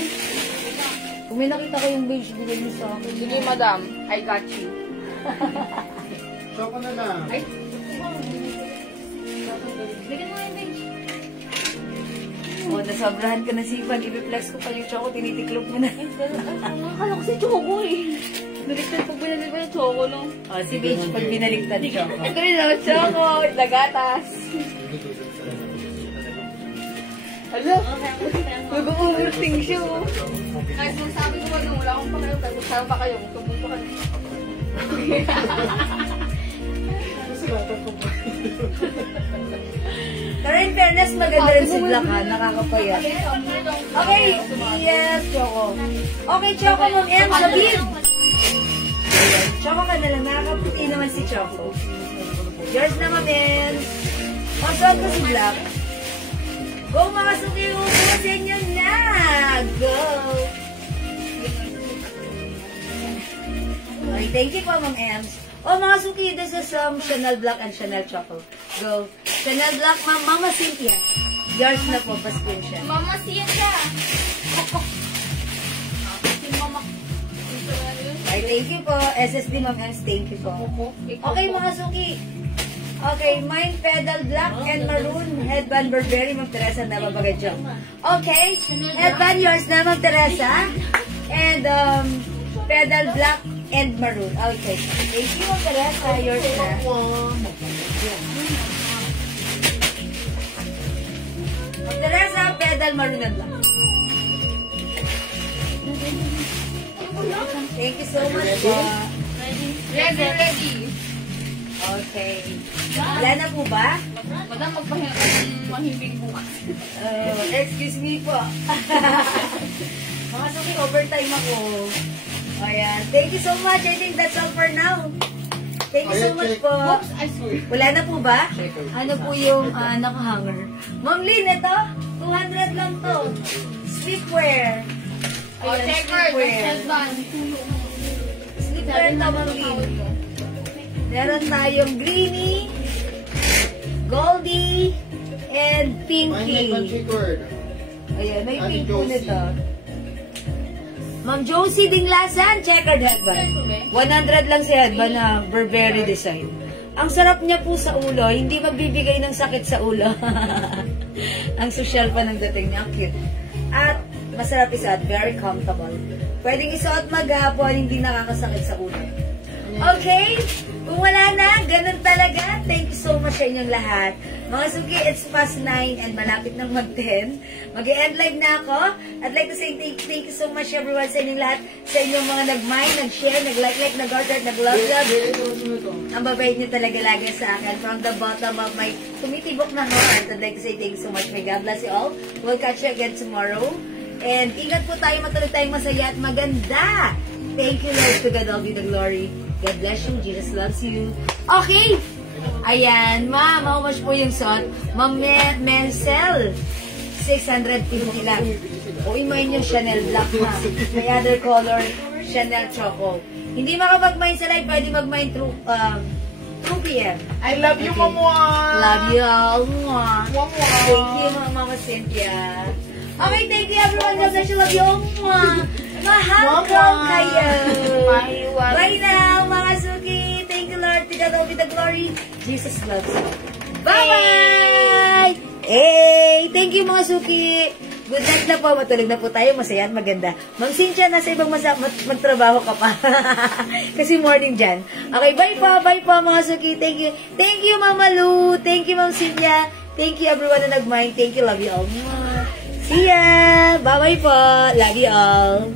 Kung may nakita ko yung Beige, bigay niyo sa akin. Sige, madam. I got you. Choco na lang. Ay. Bigyan mo yung Beige. Nasobrahan ka na sipan. I-flex ko pa yung Choco. Tinitiklop mo na. Nakakala ko si Choco eh. Baliktad pag binalik ba yung Choco no? Si Beige pag binaliktad, Choco. Ito rin ako, Choco. Nagatas. Hala. Nag-overthink siya oh. Guys, sabi ko ba nung wala akong pakayo. Kasama pa kayo. Magkabuto ka na. Pero in fairness, maganda rin si Black ha. Nakakapayat. Okay. Yes, Choco. Okay, Choco, Ma'am M. David. Choco ka na lang. Nakakaputi naman si Choco. Yours na, Ma'am M. Pagkag ko si Black. Go, mga suki. Ubusin nyo na. Go. Okay, thank you po, Ma'am M. Oh, mga suki, this is Chanel Black and Chanel Choco. Go. Chanel Black, Mama Cynthia. Yours na po, pa-screenshot. Mama Cynthia. Si Mama. Ay, thank you po. SSD Ma'am Ems, thank you po. Okay, mga suki. Okay, mine pedal black and maroon. Headband Burberry, Ma'am Teresa, nababagay dyan. Okay, headband yours na, Ma'am Teresa. And pedal black and maroon. Okay, thank you, Ma'am Teresa. Yours na. Ma'am Teresa, pedal maroon and black. Thank you so much po. Ready. Okay. Wala na po ba? Madam, magpahimbing bukas. Excuse me po. Mga suki, overtime ako. Ayan. Thank you so much. I think that's all for now. Thank you so much po. Wala na po ba? Ano po yung nakahanger? Ma'am Lynn, ito? 200 lang to. Sleepwear. Oh, checker. Sleepwear to, Ma'am Lynn. Meron tayong greeny, goldie, and pinky. Ayan, may pink po nito. Ma'am Josie Dinglasan, checkered headband. 100 lang si headband na Burberry design. Ang sarap niya po sa ulo, hindi magbibigay ng sakit sa ulo. Ang social pa ng dating niya, cute. At masarap isuot, very comfortable. Pwedeng isuot maghapon, hindi nakakasakit sa ulo. Okay? Kung wala na, ganun talaga. Thank you so much sa inyong lahat. Mga suki, it's past 9 and malapit ng mag-10. Mag-end live na ako. I'd like to say thank you so much everyone sa inyong lahat. Sa inyong mga nag-mind, nag-share, nag-like, nag-order, nag-love. Ang babait niyo talaga lagi sa akin. From the bottom of my tumitibok na heart, I'd like to say thank you so much. May God bless you all. We'll catch you again tomorrow. And ingat po tayo, matuloy tayong masaya at maganda. Thank you, Lord. To God all be the glory. God bless you. Jesus loves you. Okay. Ayan, ma'am. How much po yung suot? Ma'am Mencel. 650 lang. O, imayin yung Chanel Black, ma'am. May other color, Chanel Choco. Hindi makapag-mine sa live, pwede mag-mine through 2 p.m. I love you, Mama. Love you all. Thank you, Mama Cynthia. Okay, thank you everyone. God bless you. Love you all. Mahal ko kayo. Bye now, mga suki. Thank you, Lord. To God all be the glory. Jesus loves you. Bye-bye! Hey! Thank you, mga suki. Good night na po. Matulog na po tayo. Masaya at maganda. Ma'am Cynthia, nasa ibang magtrabaho ka pa. Kasi morning dyan. Okay, bye po. Bye po, mga suki. Thank you. Thank you, Mama Lu. Thank you, Ma'am Cynthia. Thank you, everyone na nag-mind. Thank you. Love you all. See ya! Bye-bye po. Love you all.